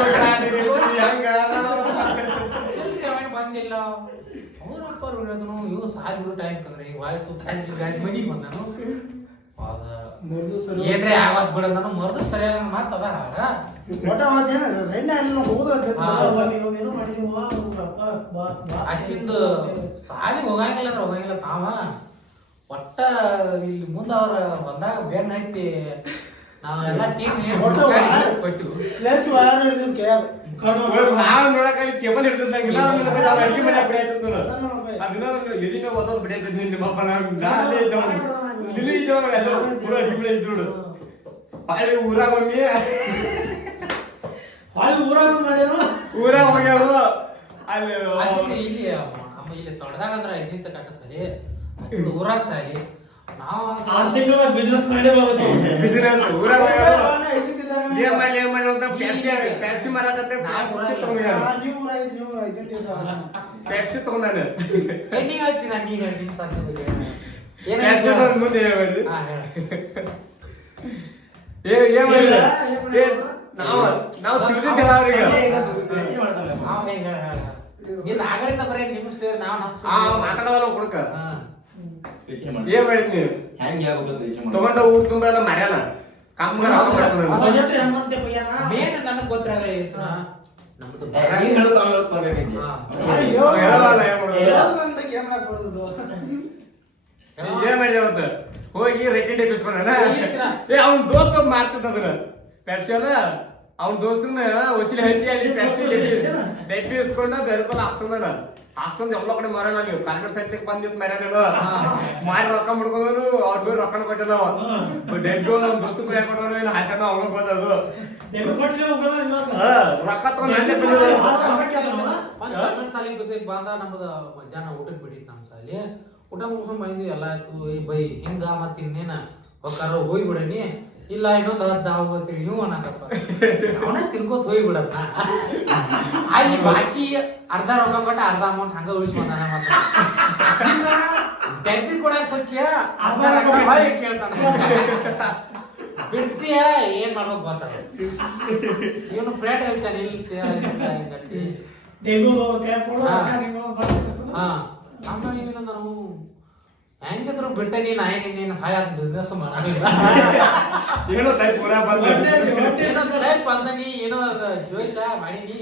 ಹೆಂಗ ಬಂದಿಲ್ಲ ಅವನಪ್ಪ ಹೇಳಿದನು ಇವ್ ಸಾಲಿ ಬಿಡು ಟೈಮ್ ಕಂದ್ರೆ ವಾಳೆ ಸುತ್ತ ಗಾಡಿ ಮನಿಗೆ ಬಂದನು ಏನ್ರಿ ಆವತ್ ಬಿಡ ನಾನು ಮರ್ದು ಸರಿಯಾಗ ಮಾತದ ಒಟ್ಟ ಅದೇನ ರೆಣ್ಣೆ ಅಲ್ಲಿ ಹೋದ್ರ ಅಕ್ಕಿಂದು ಸಾಲಿ ಹೋಗಂಗಿಲ್ಲ ಅಂದ್ರೆ ಹೋಗಂಗಿಲ್ಲ ತಾವ ಒಟ್ಟ ಇಲ್ಲಿ ಮುಂದ ಅವ್ರ ಬಂದಾಗ ಬೇನ್ ಹಾಕಿ ನಾವೆಲ್ಲ ಟೀಮ್ ಕೊಟ್ಟಿವು ನಾವ್ ನೋಡಕಲ್ಲಿ ಕೇಬಲ್ ಹಿಡಿದಂಗಿಲ್ಲ ಅಡಿಗೆ ಮನೆ ಬಿಡಾಯ್ತದ ಅದನ್ನ ಎದಿನ ಓದೋದು ಬಿಡಾಯ್ತದ ನಿಮ್ಮಪ್ಪ ಅದೇ ಇದ್ದವ ಇಲ್ಲಿ ಇದ್ದವ ಎಲ್ಲ ಪೂರ ಅಡಿಗೆ ಮನೆ ಇದ್ರು ಪಾಳಿ ಊರಾಗ ಒಮ್ಮೆ ಊರಾಗ ಹೋಗ್ಯಾವ ಅಲ್ಲಿ ಇಲ್ಲಿ ಇಲ್ಲಿ ತೊಡ್ದಾಗ ಅಂದ್ರ ಇದ್ದಿತ್ತ ಕಟ್ಟ ಸರಿ ಊರಾಗ ಸಾಲಿ ನಾವ್ 6 ತಿಂಗಳ ಬಿಸ್ನೆಸ್ ಮಾಡಿ ಬರೋದು ಬಿಸಿನೆಸ್ ಊರಾಗ ಹೋಗ್ಯಾವ ಏನ್ ಮಾಡಿ ಅಂತ ಪ್ಯಾಪ್ಸಿ ಮಾರಾಕತ್ತೆ ಪ್ಯಾಪ್ಸಿ ತಗೊಂಡಾನ ನೀವ್ ಹಚ್ಚಿ ನಾ ನೀವ್ ನಿಮ್ ಸಾಕಿದ್ರೆ ಪ್ಯಾಪ್ಸಿ ಮುಂದೆ ಹೇಳ್ಬಾರ್ದು ಹಾ ಹೇಳ ಏನ್ ಮಾಡಿಲ್ಲ ನಾವು ತಿಳಿದಿದ್ದಿಲ್ಲ ಅವ್ರಿಗೆ ನಾವ್ ಹೆಂಗ ಇನ್ ಆಗಲಿಂದ ಬರೀ ನಿಮ್ ಸ್ಟೇರ್ ನಾವ್ ಮಾತಾಡವಲ್ಲ ಕೊಡ್ಕ ಏನ್ ಮಾಡಿದ್ನಿ ತಗೊಂಡ ಊರ್ ತುಂಬ ಎಲ್ಲ ಮರ್ಯಾನ ಕಾಮಗಾರ ಮೇನ್ ನನಗ್ ಗೊತ್ತಾಗ ಏನ್ ಮಾಡಿದೆ ಅವತ್ತ ಹೋಗಿ ರಿಟರ್ನ್ ಎಬ್ಬಿಸ್ಕೊಂಡ ಅವ್ನ ದೋಸ್ತ ಮಾಡ್ತಿದ್ದ ಅದನ್ನ ಪ್ಯಾಪ್ಸಿ ಅಲ್ಲ ಅವ್ನ ದೋಸ್ತನ ವಸೀಲಿ ಹಚ್ಚಿ ಅಲ್ಲಿ ಪ್ಯಾಪ್ಸಿ ಡೆಬ್ಬಿ ಇಸ್ಕೊಂಡ ಬೆರಪಲ್ಲ ಹಾಕ್ಸಂದ ಎಲ್ಲ ಕಡೆ ಮಾರ ನೀವು ಕಾನ್ವೆಂಟ್ ಸೈನ್ಸ್ ಬಂದಿತ್ತು ಮರ್ಯಾನ ಮಾರಿ ರೊಕ್ಕ ಮುಡ್ಕೊಂಡನು ಅವ್ರ ಮೇಲೆ ರೊಕ್ಕನ ಕೊಟ್ಟನವ ಡೆಬ್ಬಿ ಅವ್ನ ದೋಸ್ತ ಕೈ ಕೊಟ್ಟವನು ಇಲ್ಲ ಹಾಸನ ಅವನು ಬಂದದು ರೊಕ್ಕ ತಗೊಂಡ್ ಸಾಲಿ ಬಂದ ನಮ್ದ ಮಧ್ಯಾಹ್ನ ಊಟಕ್ಕೆ ಬಿಟ್ಟಿತ್ತು ನಮ್ಮ ಸಾಲಿ ಊಟ ಮುಗಿಸ್ಕೊಂಡ್ ಬಂದ್ವಿ ಎಲ್ಲ ಆಯ್ತು ಬೈ ಹಿಂಗ ಮತ್ ಇನ್ನೇನ ಹೋಗಾರ ಹೋಗಿ ಬಿಡನಿ ಇಲ್ಲ ಇನ್ನೊಂದು 10 ಹೋಗ್ತೀವಿ ಇವ್ ಅನ್ನಕಪ್ಪ ಅವನೇ ತಿನ್ಕೋತ ಹೋಗಿ ಬಿಡತ್ತ ಅಲ್ಲಿ ಬಾಕಿ ಅರ್ಧ ರೊಕ್ಕ ಕೊಟ್ಟ ಅರ್ಧ ಅಮೌಂಟ್ ಹಂಗ ಉಳಿಸ್ಕೊಂಡ ಡೆಬ್ಬಿ ಕೊಡಕ್ ಹೋಗ್ಯ ಅರ್ಧ ರೊಕ್ಕ ಹೊಳ್ಳಿ ಕೇಳ್ತಾನ ಬಿಡ್ತೀಯ ಏನ್ ಮಾಡ್ಬೇಕು ಗೊತ್ತಾಗ ಇವನು ಪ್ಲೇಟ್ ಹಚ್ಚಾನ ಇಲ್ಲಿ ಆಮೇಲೆ ನಾವು ಹೆಂಗಿದ್ರು ಬಿಟ್ಟ ನೀನ್ ನೀನ್ ಹಾಯ ಬಿಸ್ನೆಸ್ ಮಾಡಿಲ್ಲ ಏನೋ ಪೂರಾ ಬಂದನಿ ಏನೋ ಜೋಶ ಮಾಡೀನಿ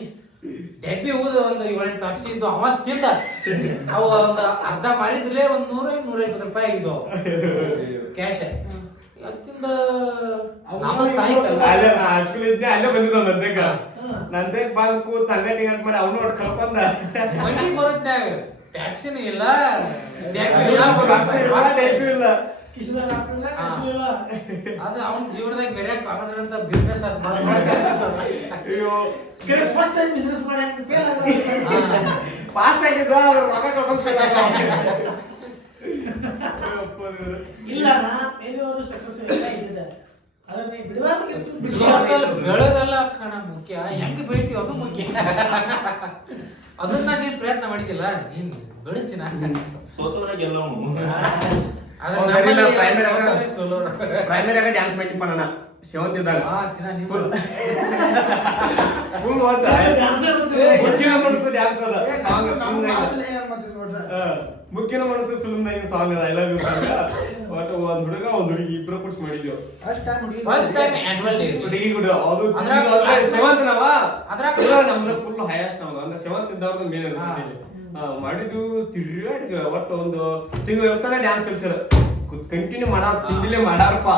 ಡೆಬ್ಬಿ ಊದು ಒಂದು 7 ಪೆಪ್ಸಿ ಇದ್ದು ಅವ ತಿಂದ ಅವು ಒಂದು ಅರ್ಧ ಮಾಡಿದ್ರೆ ಒಂದ್ 100-150 ರೂಪಾಯಿ ಆಗಿದ್ದು ಕ್ಯಾಶ್ ಇವತ್ತಿಂದ ಅಲ್ಲೇ ನಾ ಹಾಸ್ಪಿಟಲ್ ಇದ್ದೆ ಅಲ್ಲೇ ಬಂದಿದ್ದ ನಂದೇಕ್ ಬಂದ್ ಕೂತ್ ಹಂಗ ಟಿಕೆಟ್ ಮಾಡಿ ಅವ್ನು ಒಟ್ಟು ಕಳ್ಕೊಂಡ ಮನಿಗೆ ಬರುತ್ನಾಗ ಟ್ಯಾಕ್ಸಿನೂ ಇಲ್ಲ ಅದು ಅವನ ಜೀವನದಾಗ ಬೇರೆ ಆಗೋದ್ರಂತ ಬಿಸ್ನೆಸ್ ಬಿಸ್ನೆಸ್ ಮಾಡಿ ಪಾಸ್ ಆಗಿದ್ದ ರೊಕ್ಕ ಇಲ್ಲ ಎಲ್ಲಿವರು ಸಕ್ಸಸ್ ಇದ್ದಿದೆ ಅದನ್ನ ಬೆಳೆದಲ್ಲ ಕಣ ಮುಖ್ಯ ಹೆಂಗ್ ಬೆಳಿತೀವಿ ಅದು ಮುಖ್ಯ ಅದನ್ನ ನೀನ್ ಪ್ರಯತ್ನ ಮಾಡಿದಿಲ್ಲ ನೀನ್ ಬೆಳಚಿನ ಪ್ರೈಮರಿಯಾಗ ಡ್ಯಾನ್ಸ್ ಮಾಡಿಪ್ಪ ನನ್ನ ಸೇವಂತಿದ್ದಾಗ ಫುಲ್ ಡ್ಯಾನ್ಸ್ ಅದ ಮುಖ್ಯನ ಮನಸ್ಸು ಫಿಲ್ಮ್ ಸಾಂಗ್ ಅದ I love you song but ಒಂದ್ ಹುಡುಗ ಒಂದ್ ಹುಡುಗಿ ಇಬ್ರು ಕುಡ್ಸ್ ಮಾಡಿದ್ವಿ ಹುಡುಗಿ ಕೂಡ ಅದು ಸೇವಂತ ನಾವ ನಮ್ದು ಫುಲ್ ಹೈಯೆಸ್ಟ್ ನಾವ್ ಅಂದ್ರೆ ಸೇವಂತ ಇದ್ದವ್ರದ್ದು ಮೇಲೆ ಮಾಡಿದ್ವು ತಿರುಗಾಡಿದ್ವಿ ಒಟ್ಟು ಒಂದು ತಿಂಗಳು ಇರ್ತಾನೆ ಡ್ಯಾನ್ಸ್ ಕಲ್ಸರ್ ಕಂಟಿನ್ಯೂ ಮಾಡಾರ ತಿಂಡಿಲೇ ಮಾಡಾರಪ್ಪ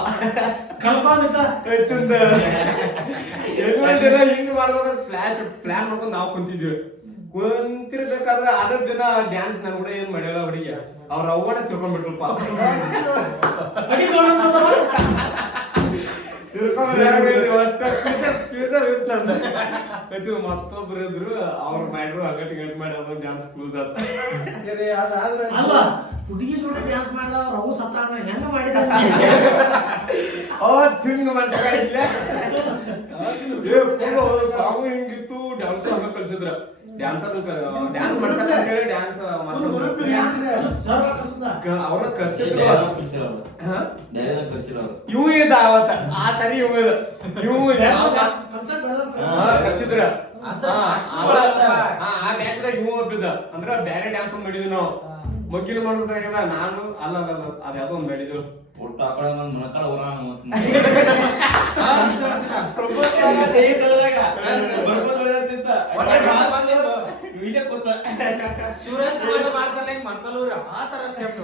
ಹಿಂಗ್ ಮಾಡ್ಬೇಕಾದ್ರೆ ಪ್ಲಾನ್ ಮಾಡ್ಕೊಂಡು ನಾವು ಕುಂತಿದ್ವಿ ಕುಂತಿರ್ಬೇಕಾದ್ರೆ ಅದ ದಿನ ಡ್ಯಾನ್ಸ್ ನನ್ ಕೂಡ ಏನ್ ಮಾಡ್ಯಾರ ಹುಡುಗಿ ಅವ್ರ ಅವ್ವನ ತಿರ್ಕೊಂಡ್ಬಿಟ್ರಪ್ಪ ಮತ್ತೊಬ್ರು ಇದ್ರು ಅವ್ರು ಮಾಡ್ರು ಹಂಗಟ್ ಗಂಟ್ ಮಾಡಿ ಅದೊಂದು ಡ್ಯಾನ್ಸ್ ಕ್ಲೂಸ್ ಅಲ್ಲ ಹುಡುಗಿ ಜೋಡಿ ಡ್ಯಾನ್ಸ್ ಮಾಡ್ದ ರವು ಸತ್ತ ಅಂದ್ರೆ ಹೆಂಗ ಮಾಡಿದ ಹಿಂಗ್ ಮಾಡ್ಸಕ್ಕಾಗಿಲ್ಲ ಸಾಂಗ್ ಹೆಂಗಿತ್ತು ಡ್ಯಾನ್ಸ್ ಹಂಗ ಕಲ್ಸಿದ್ರ ಡ್ಯಾನ್ಸ್ ಮಾಡ್ಸಕ್ ಹೇಳಿ ಡ್ಯಾನ್ಸ್ ಅವ್ರ ಕರ್ಸಿದ್ರು ಇವು ಇದ್ದ ಅವತ್ತ ಆ ಸರಿ ಇವು ಕರ್ಸಿದ್ರ ಆ ಡ್ಯಾನ್ಸ್ ದಾಗ ಇವು ಬಿದ್ದ ಅಂದ್ರ ಬ್ಯಾರೆ ಡ್ಯಾನ್ಸ್ ಒಂದ್ ಮಾಡಿದ್ವಿ ನಾವು ಮಗ್ಗಿನ ಮಾಡೋದಾಗ ನಾನು ಅಲ್ಲ ಅದ ಯಾವ್ದೋ ಒಂದ್ ಮಾಡಿದ್ವಿ ಒಟ್ಟು ಆ ಕಡೆ ಒಂದ್ ಮೊಣಕಾಲ ಶಿವರಾಜ್ ಕುಮಾರ್ ಮಾಡ್ತಾನೆ ಮಕ್ಕಳೂರ ಆ ತರ ಸ್ಟೆಪ್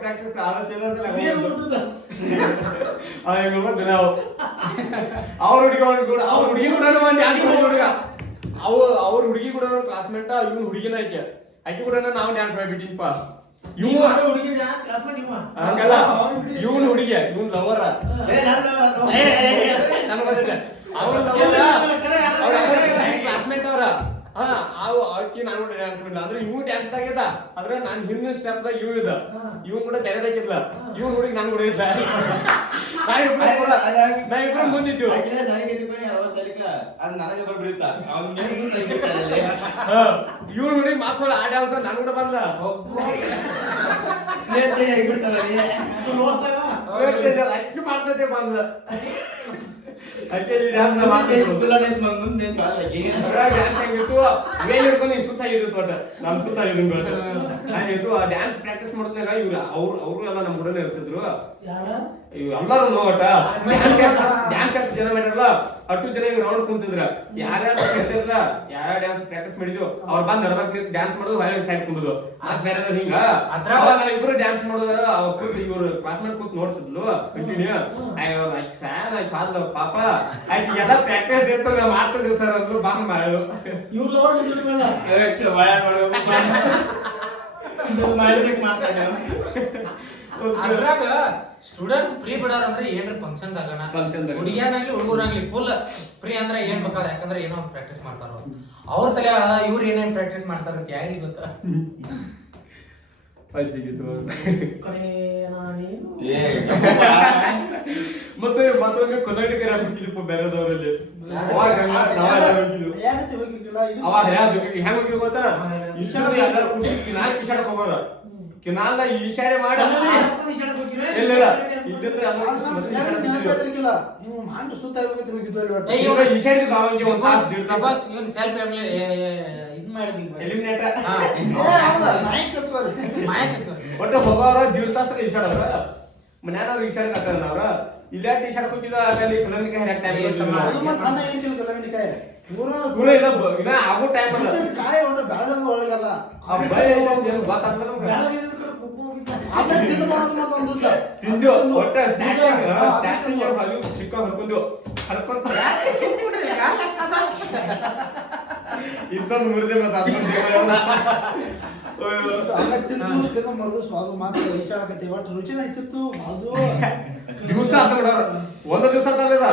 ಪ್ರಾಕ್ಟೀಸ್ ಅವ್ರ ಹುಡುಗಿ ಕೂಡ ಅವ್ರ ಹುಡುಗಿ ಕೂಡ ಅವ್ರ ಹುಡುಗಿ ಕೂಡ ಕ್ಲಾಸ್ಮೇಟ್ ಇವ್ನ ಹುಡುಗಿನ ಆಕೆ ಕೂಡ ನಾವು ಡ್ಯಾನ್ಸ್ ಮಾಡ್ಬಿಟ್ಟಿನ್ಪ ಹುಡುಗಿ ಕ್ಲಾಸ್ಮೇಟ್ ಹಂಗಲ್ಲ ಇವನ್ ಹುಡುಗಿ ಇವನ್ ಲವರ ಕ್ಲಾಸ್ಮೇಟ್ ಅವ್ರ ಅಕ್ಕಿ ನಾನು ಕೂಡ ಡ್ಯಾನ್ಸ್ ಮಾಡಿಲ್ಲ ಅಂದ್ರೆ ಇವ್ ಡ್ಯಾನ್ಸ್ ಆಗ್ಯದ ಆದ್ರೆ ನಾನ್ ಹಿಂದಿನ ಸ್ಟೆಪ್ ದಾಗ ಇವ್ ಇದ್ದ ಇವ್ ಕೂಡ ಬೇರೆದಾಗಿದ್ಲ ಇವ್ ಹುಡುಗಿ ನಾನು ಕೂಡ ಇದ್ದ ನಾ ಇಬ್ರು ಮುಂದಿದ್ವಿ ಇವ್ ಹುಡುಗಿ ಮಾತಾಡ ಆ ಡ್ಯಾನ್ಸ್ ನಾನು ಕೂಡ ಬಂದ ಅಕ್ಕಿ ಮಾಡ್ತೈತೆ ಬಂದ ಮೇಲ್ ಹಿಡ್ಕೊಂಡು ಸುತ್ತಾಗಿದ್ದು ತೋಟ ನಮ್ ಸುತ್ತಾಗಿದ್ದು ಡ್ಯಾನ್ಸ್ ಪ್ರಾಕ್ಟೀಸ್ ಮಾಡಿದ್ನಾಗ ಇವ್ರು ಅವ್ರು ಎಲ್ಲ ನಮ್ ಕೂಡ ಇರ್ತಿದ್ರು ಎಲ್ಲಾರು ನೋಟ ಡ್ಯಾನ್ಸ್ ಎಷ್ಟು ಜನ ಮಾಡಿರಲ್ಲ ಅಷ್ಟು ಜನ ರೌಂಡ್ ಕುಂತಿದ್ರ ಯಾರ್ಯಾರು ಇರ್ತಿರಲ್ಲ ಯಾರ್ಯಾರ ಡ್ಯಾನ್ಸ್ ಪ್ರಾಕ್ಟೀಸ್ ಮಾಡಿದ್ವು ಅವ್ರ ಬಂದ್ ನಡ್ಬಾಕ್ ಡ್ಯಾನ್ಸ್ ಮಾಡೋದು ಹೊಳೆ ಸೈಡ್ ಕುಂಬುದು ಅದ್ ಬೇರೆ ಹಿಂಗ ನಾವ್ ಇಬ್ರು ಡ್ಯಾನ್ಸ್ ಮಾಡೋದ್ರ ಇವ್ರು ಕ್ಲಾಸ್ಮೇಟ್ ಕೂತ್ ನೋಡ್ತಿದ್ಲು ಕಂಟಿನ್ಯೂ ಪಾಪ ಆಯ್ತು ಎಲ್ಲ ಪ್ರಾಕ್ಟೀಸ್ ಇತ್ತು ನಾವ್ ಮಾಡ್ತಿದ್ವಿ ಸರ್ ಅಂದ್ರು ಬಾಂಗ್ ಮಾಡು ಅದ್ರಾಗ ಸ್ಟೂಡೆಂಟ್ಸ್ ಫ್ರೀ ಬಿಡಾರ ಅಂದ್ರೆ ಏನ್ರ ಫಂಕ್ಷನ್ ಹುಡುಗಿಯನಾಗ್ಲಿ ಹುಡುಗರಾಗ್ಲಿ ಫುಲ್ ಫ್ರೀ ಅಂದ್ರೆ ಏನ್ ಬೇಕಾದ ಯಾಕಂದ್ರೆ ಏನೋ ಪ್ರಾಕ್ಟೀಸ್ ಮಾಡ್ತಾರ ಅವ್ರ ತಲೆ ಇವ್ರು ಏನೇನ್ ಪ್ರಾಕ್ಟೀಸ್ ಮಾಡ್ತಾರ ಅಂತ ಯಾರಿಗೆ ಗೊತ್ತಾ ಮತ್ತೆ ಮತ್ತೊಮ್ಮೆ ಕರ್ನಾಟಕ ಹಾಕಿದ್ವಿ ಬೇರೆದವರಲ್ಲಿ ಅವಾಗ ಹೆಂಗ್ ಹೋಗಿದ್ ಗೊತ್ತಾ ಎಲ್ಲರೂ ಖುಷಿ ಕಿನಾಲ್ ಕಿಶಾಡಕ್ ಹೋಗೋರ ಕಿನಾಲ್ ಈಶಾಡೆ ಮಾಡಿ ಇಲ್ಲ ಈಶಾಡಿದ್ ಅವಂಗೆ ಒಂದ್ ತಾಸ್ ದೀಡ್ ತಾಸ್ ಒಟ್ಟು ಹೋಗೋರ ದೀಡ್ ತಾಸ್ ಈಶಾಡವ್ರ ಮನ್ಯಾನವ್ರು ಈಶಾಡಕ್ ಹಾಕಲ್ಲ ಅವ್ರ ಇಲ್ಲ ಈಶಾಡಕ್ ಹೋಗಿದ ಅಲ್ಲಿ ಕಲಮಿಕಾಯಿ ಹರಕ್ ಟೈಮ್ ಆಗೋ ಟೈಮ್ ತಿಂದು ಒಟ್ಟ ಸ್ಟಾರ್ಟಿಂಗ್ ಸಿಕ್ಕ ಹರ್ಕೊಂಡು ಇನ್ನೊಂದು ಮುರಿದೆ ದಿವಸ ಅಂತ ಬಿಡೋರು ಒಂದ್ ದಿವಸ ಅಂತಲ್ಲ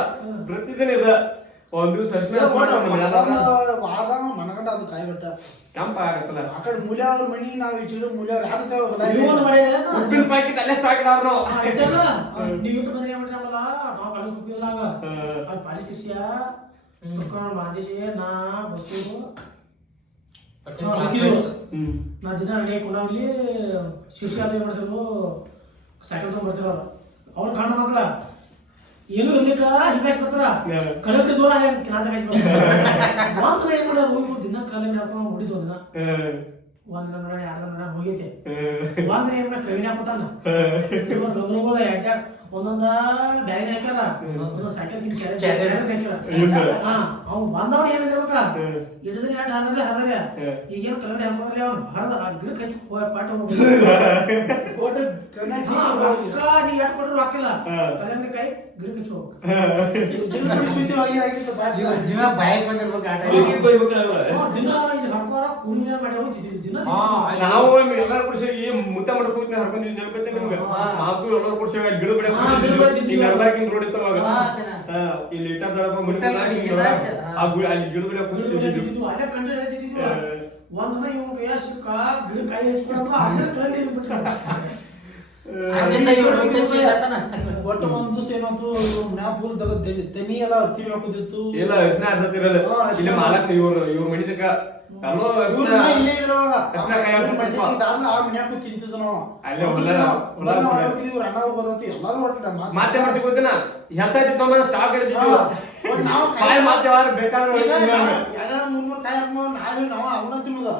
ಪ್ರತಿದಿನ ಇದ ಒಂದ್ ದಿವಸ ಮನಗಂಡ ಅದು ಕಾಯಿಬಟ್ಟ ಕೆಂಪ ಆಗತ್ತಲ್ಲ ಆ ಕಡೆ ಮೂಲೆ ಅವ್ರ ಮನಿ ನಾವ್ ಈಚೆ ಮೂಲೆ ಅವ್ರ ಯಾರು ಉಪ್ಪಿನ ಪ್ಯಾಕೆಟ್ ಅಲ್ಲೇ ಸ್ಟಾಕ್ ಇಡೋರು ನಾವು ನೀವು ಬಂದ್ರೆ ಮಾಡಿರಲ್ಲ ನಾವು ಕಳಿಸ್ಬೇಕಿಲ್ಲ ಪಾಲಿ ಶಿಷ್ಯ ತುರ್ಕೊಂಡು ಮಾದೇಶಿ ನಾ ಬಸ್ಸು ನಾ ದಿನ ಅಡಿಗೆ ಕೊಡಲಿ ಶಿಷ್ಯ ಅದೇ ಮಾಡ್ತಿರು ಸೈಕಲ್ ತಗೊಂಡ್ ಬರ್ತಿರೋ ಅವ್ರ ಕಾಣ ಮಕ್ಕಳ ಏನು ಇರ್ಲಿಕ್ಕ ಹಿಂಗಾಯ್ಸ್ ಬರ್ತಾರ ಕಳಪಡಿ ದೂರ ಕಿನಾದ ಒಂದ್ ಏನ್ ಮಾಡ ಹೋಗಿ ದಿನ ಕಾಲ ಹಾಕೊಂಡು ಹೊಡಿತು ಒಂದಿನ ಒಂದಿನ ನೋಡ ಎರಡ ನೋಡ ಹೋಗೈತೆ ಒಂದಿನ ಏನ್ ಮಾಡ ಕವಿನ ಹಾಕೋತಾನ ಲಗ್ನಗಳ ಯಾಕ ಒಂದೊಂದ ಬ್ಯಾಗ್ ಹಾಕ್ಯಾರ ಒಂದೊಂದ್ ಸೈಕಲ್ ಅವ್ನು ಬಂದವ್ ಏನ್ ಇರ್ಬೇಕ ಹಿಡಿದ್ರೆ ಯಾಕೆ ಹರದ್ರೆ ಹರದ್ರೆ ಈಗೇನು ಕಲ್ಲಡಿ ಹಾಕೋದ್ರಲ್ಲಿ ಅವ್ನು ಹರದ ಆ ಗಿಡಕ್ಕೆ ಹಚ್ಚಿ ಕಾಟ ನೀ ಎಟ್ ಕೊಟ್ರು ಹಾಕಿಲ್ಲ ಕಲ್ಲಂಗಡಿ ಕೈ ಗಿಡಕ್ಕೆ ಹಚ್ಚಿ ಹೋಗ್ಬೇಕು ಜೀವ ಬಾಯಿಗೆ ಬಂದಿರ್ಬೇಕು ಆಟ ದಿನ ಇದು ಹಾಕೋರ ಕೂಲಿನ ಮಾಡಿ ಹೋಗ್ತಿದ್ವಿ ದಿನ ನಾವು ಎಲ್ಲಾರು ಕುಡ್ಸಿ ಮುತ್ತ ಮಾಡಕ್ ಹೋಗ್ತೀನಿ ಹರ್ಕೊಂಡಿದ್ವಿ ನೆನಪೈತೆ ನಿಮ್ಗೆ ಮಾತು ಎಲ್ಲಾರು ಕುಡ್ಸಿ ಗಿಡ ಬಿಡ ಈಗ ನಡ್ಬಾರ್ಕಿನ್ ರೋಡ್ ಇತ್ತವಾಗ ಹಾ, ಚೆನ್ನಾಗ್. ಇಲ್ಲಿ ಇಟ್ಟ ದಳಪ ಮನಿ ಇಟ್ಟ ಮುಂದಾಗಿ ಮನಿ ಹಿಂಗ್ ಮುಂದಾಗಿ, ನೋಡ, ಹಾ. ಅಲ್ಲಿ ಗಿಡಗಳ ಕುಂತಿದ್ದಿದ್ದು ಅಲ್ಲೇ ಕಂಡು ಹೇಳ್ತಿದ್ವಿ ಒಂದ್ ಇವ್ ಕೈಯ ಸಿಕ್ಕ ಗಿಡ ಕಾಯಿ ಹಚ್ಕೊಂಡು ಅದ್ರ ಕಳ್ಳಿ ಅಲ್ಲಿಂದ ಇವ್ರು ಹೋಗ್ತಿದ್ರು ಹೇಳ್ತಾನ. ಒಟ್ಟು ಒಂದ್ ದಿವಸ ಏನಾಯ್ತು ನಾ ಫುಲ್ ತೆನಿ ಎಲ್ಲ ಹತ್ತಿ ಹಾಕೋದಿತ್ತು ಇಲ್ಲ ಅರ್ಶಿನ ಆಡ್ಸತ್ತಿರಲ್ಲ ಇಲ್ಲಿ ಮಾಲಕ್ ಇವ್ರ ಮನಿ ತಕ ಎಲ್ಲೋ ಅರ್ಶಿನ ಇಲ್ಲೇ ಇದ್ರವಾಗ ಅರ್ಶಿನ ಕಾಯಿ ಆಡ್ಸತ್ತಿಪ್ಪ. ಆ ಮನ್ಯಾಗ ತಿಂತಿದ್ದ ನಾವು ಅಲ್ಲೇ ಹೊಲ ಇವ್ರು ಅಣ್ಣ ಹೋಗೋದಂತ ಎಲ್ಲಾರು ಹೊರಟಿಲ್ಲ ಮತ್ತೆ ಮಾಡ್ತೀವಿ ಗೊತ್ತಿನ ಹೆಚ್ಚಾಯ್ತು ತೊಂಬ ಸ್ಟಾಕ್ ಹಿಡಿದಿದ್ವು ನಾವು ಕಾಯಿ ಮತ್ತೆ ಯಾರು ಬೇಕಾದ್ರೆ ಹೊಡಿತೀವಿ ನಾವು. 200-300 ಕಾಯಿ ಹಾಕ್ಮ ನಾವು ಅವನ ತಿನ್ನೋದ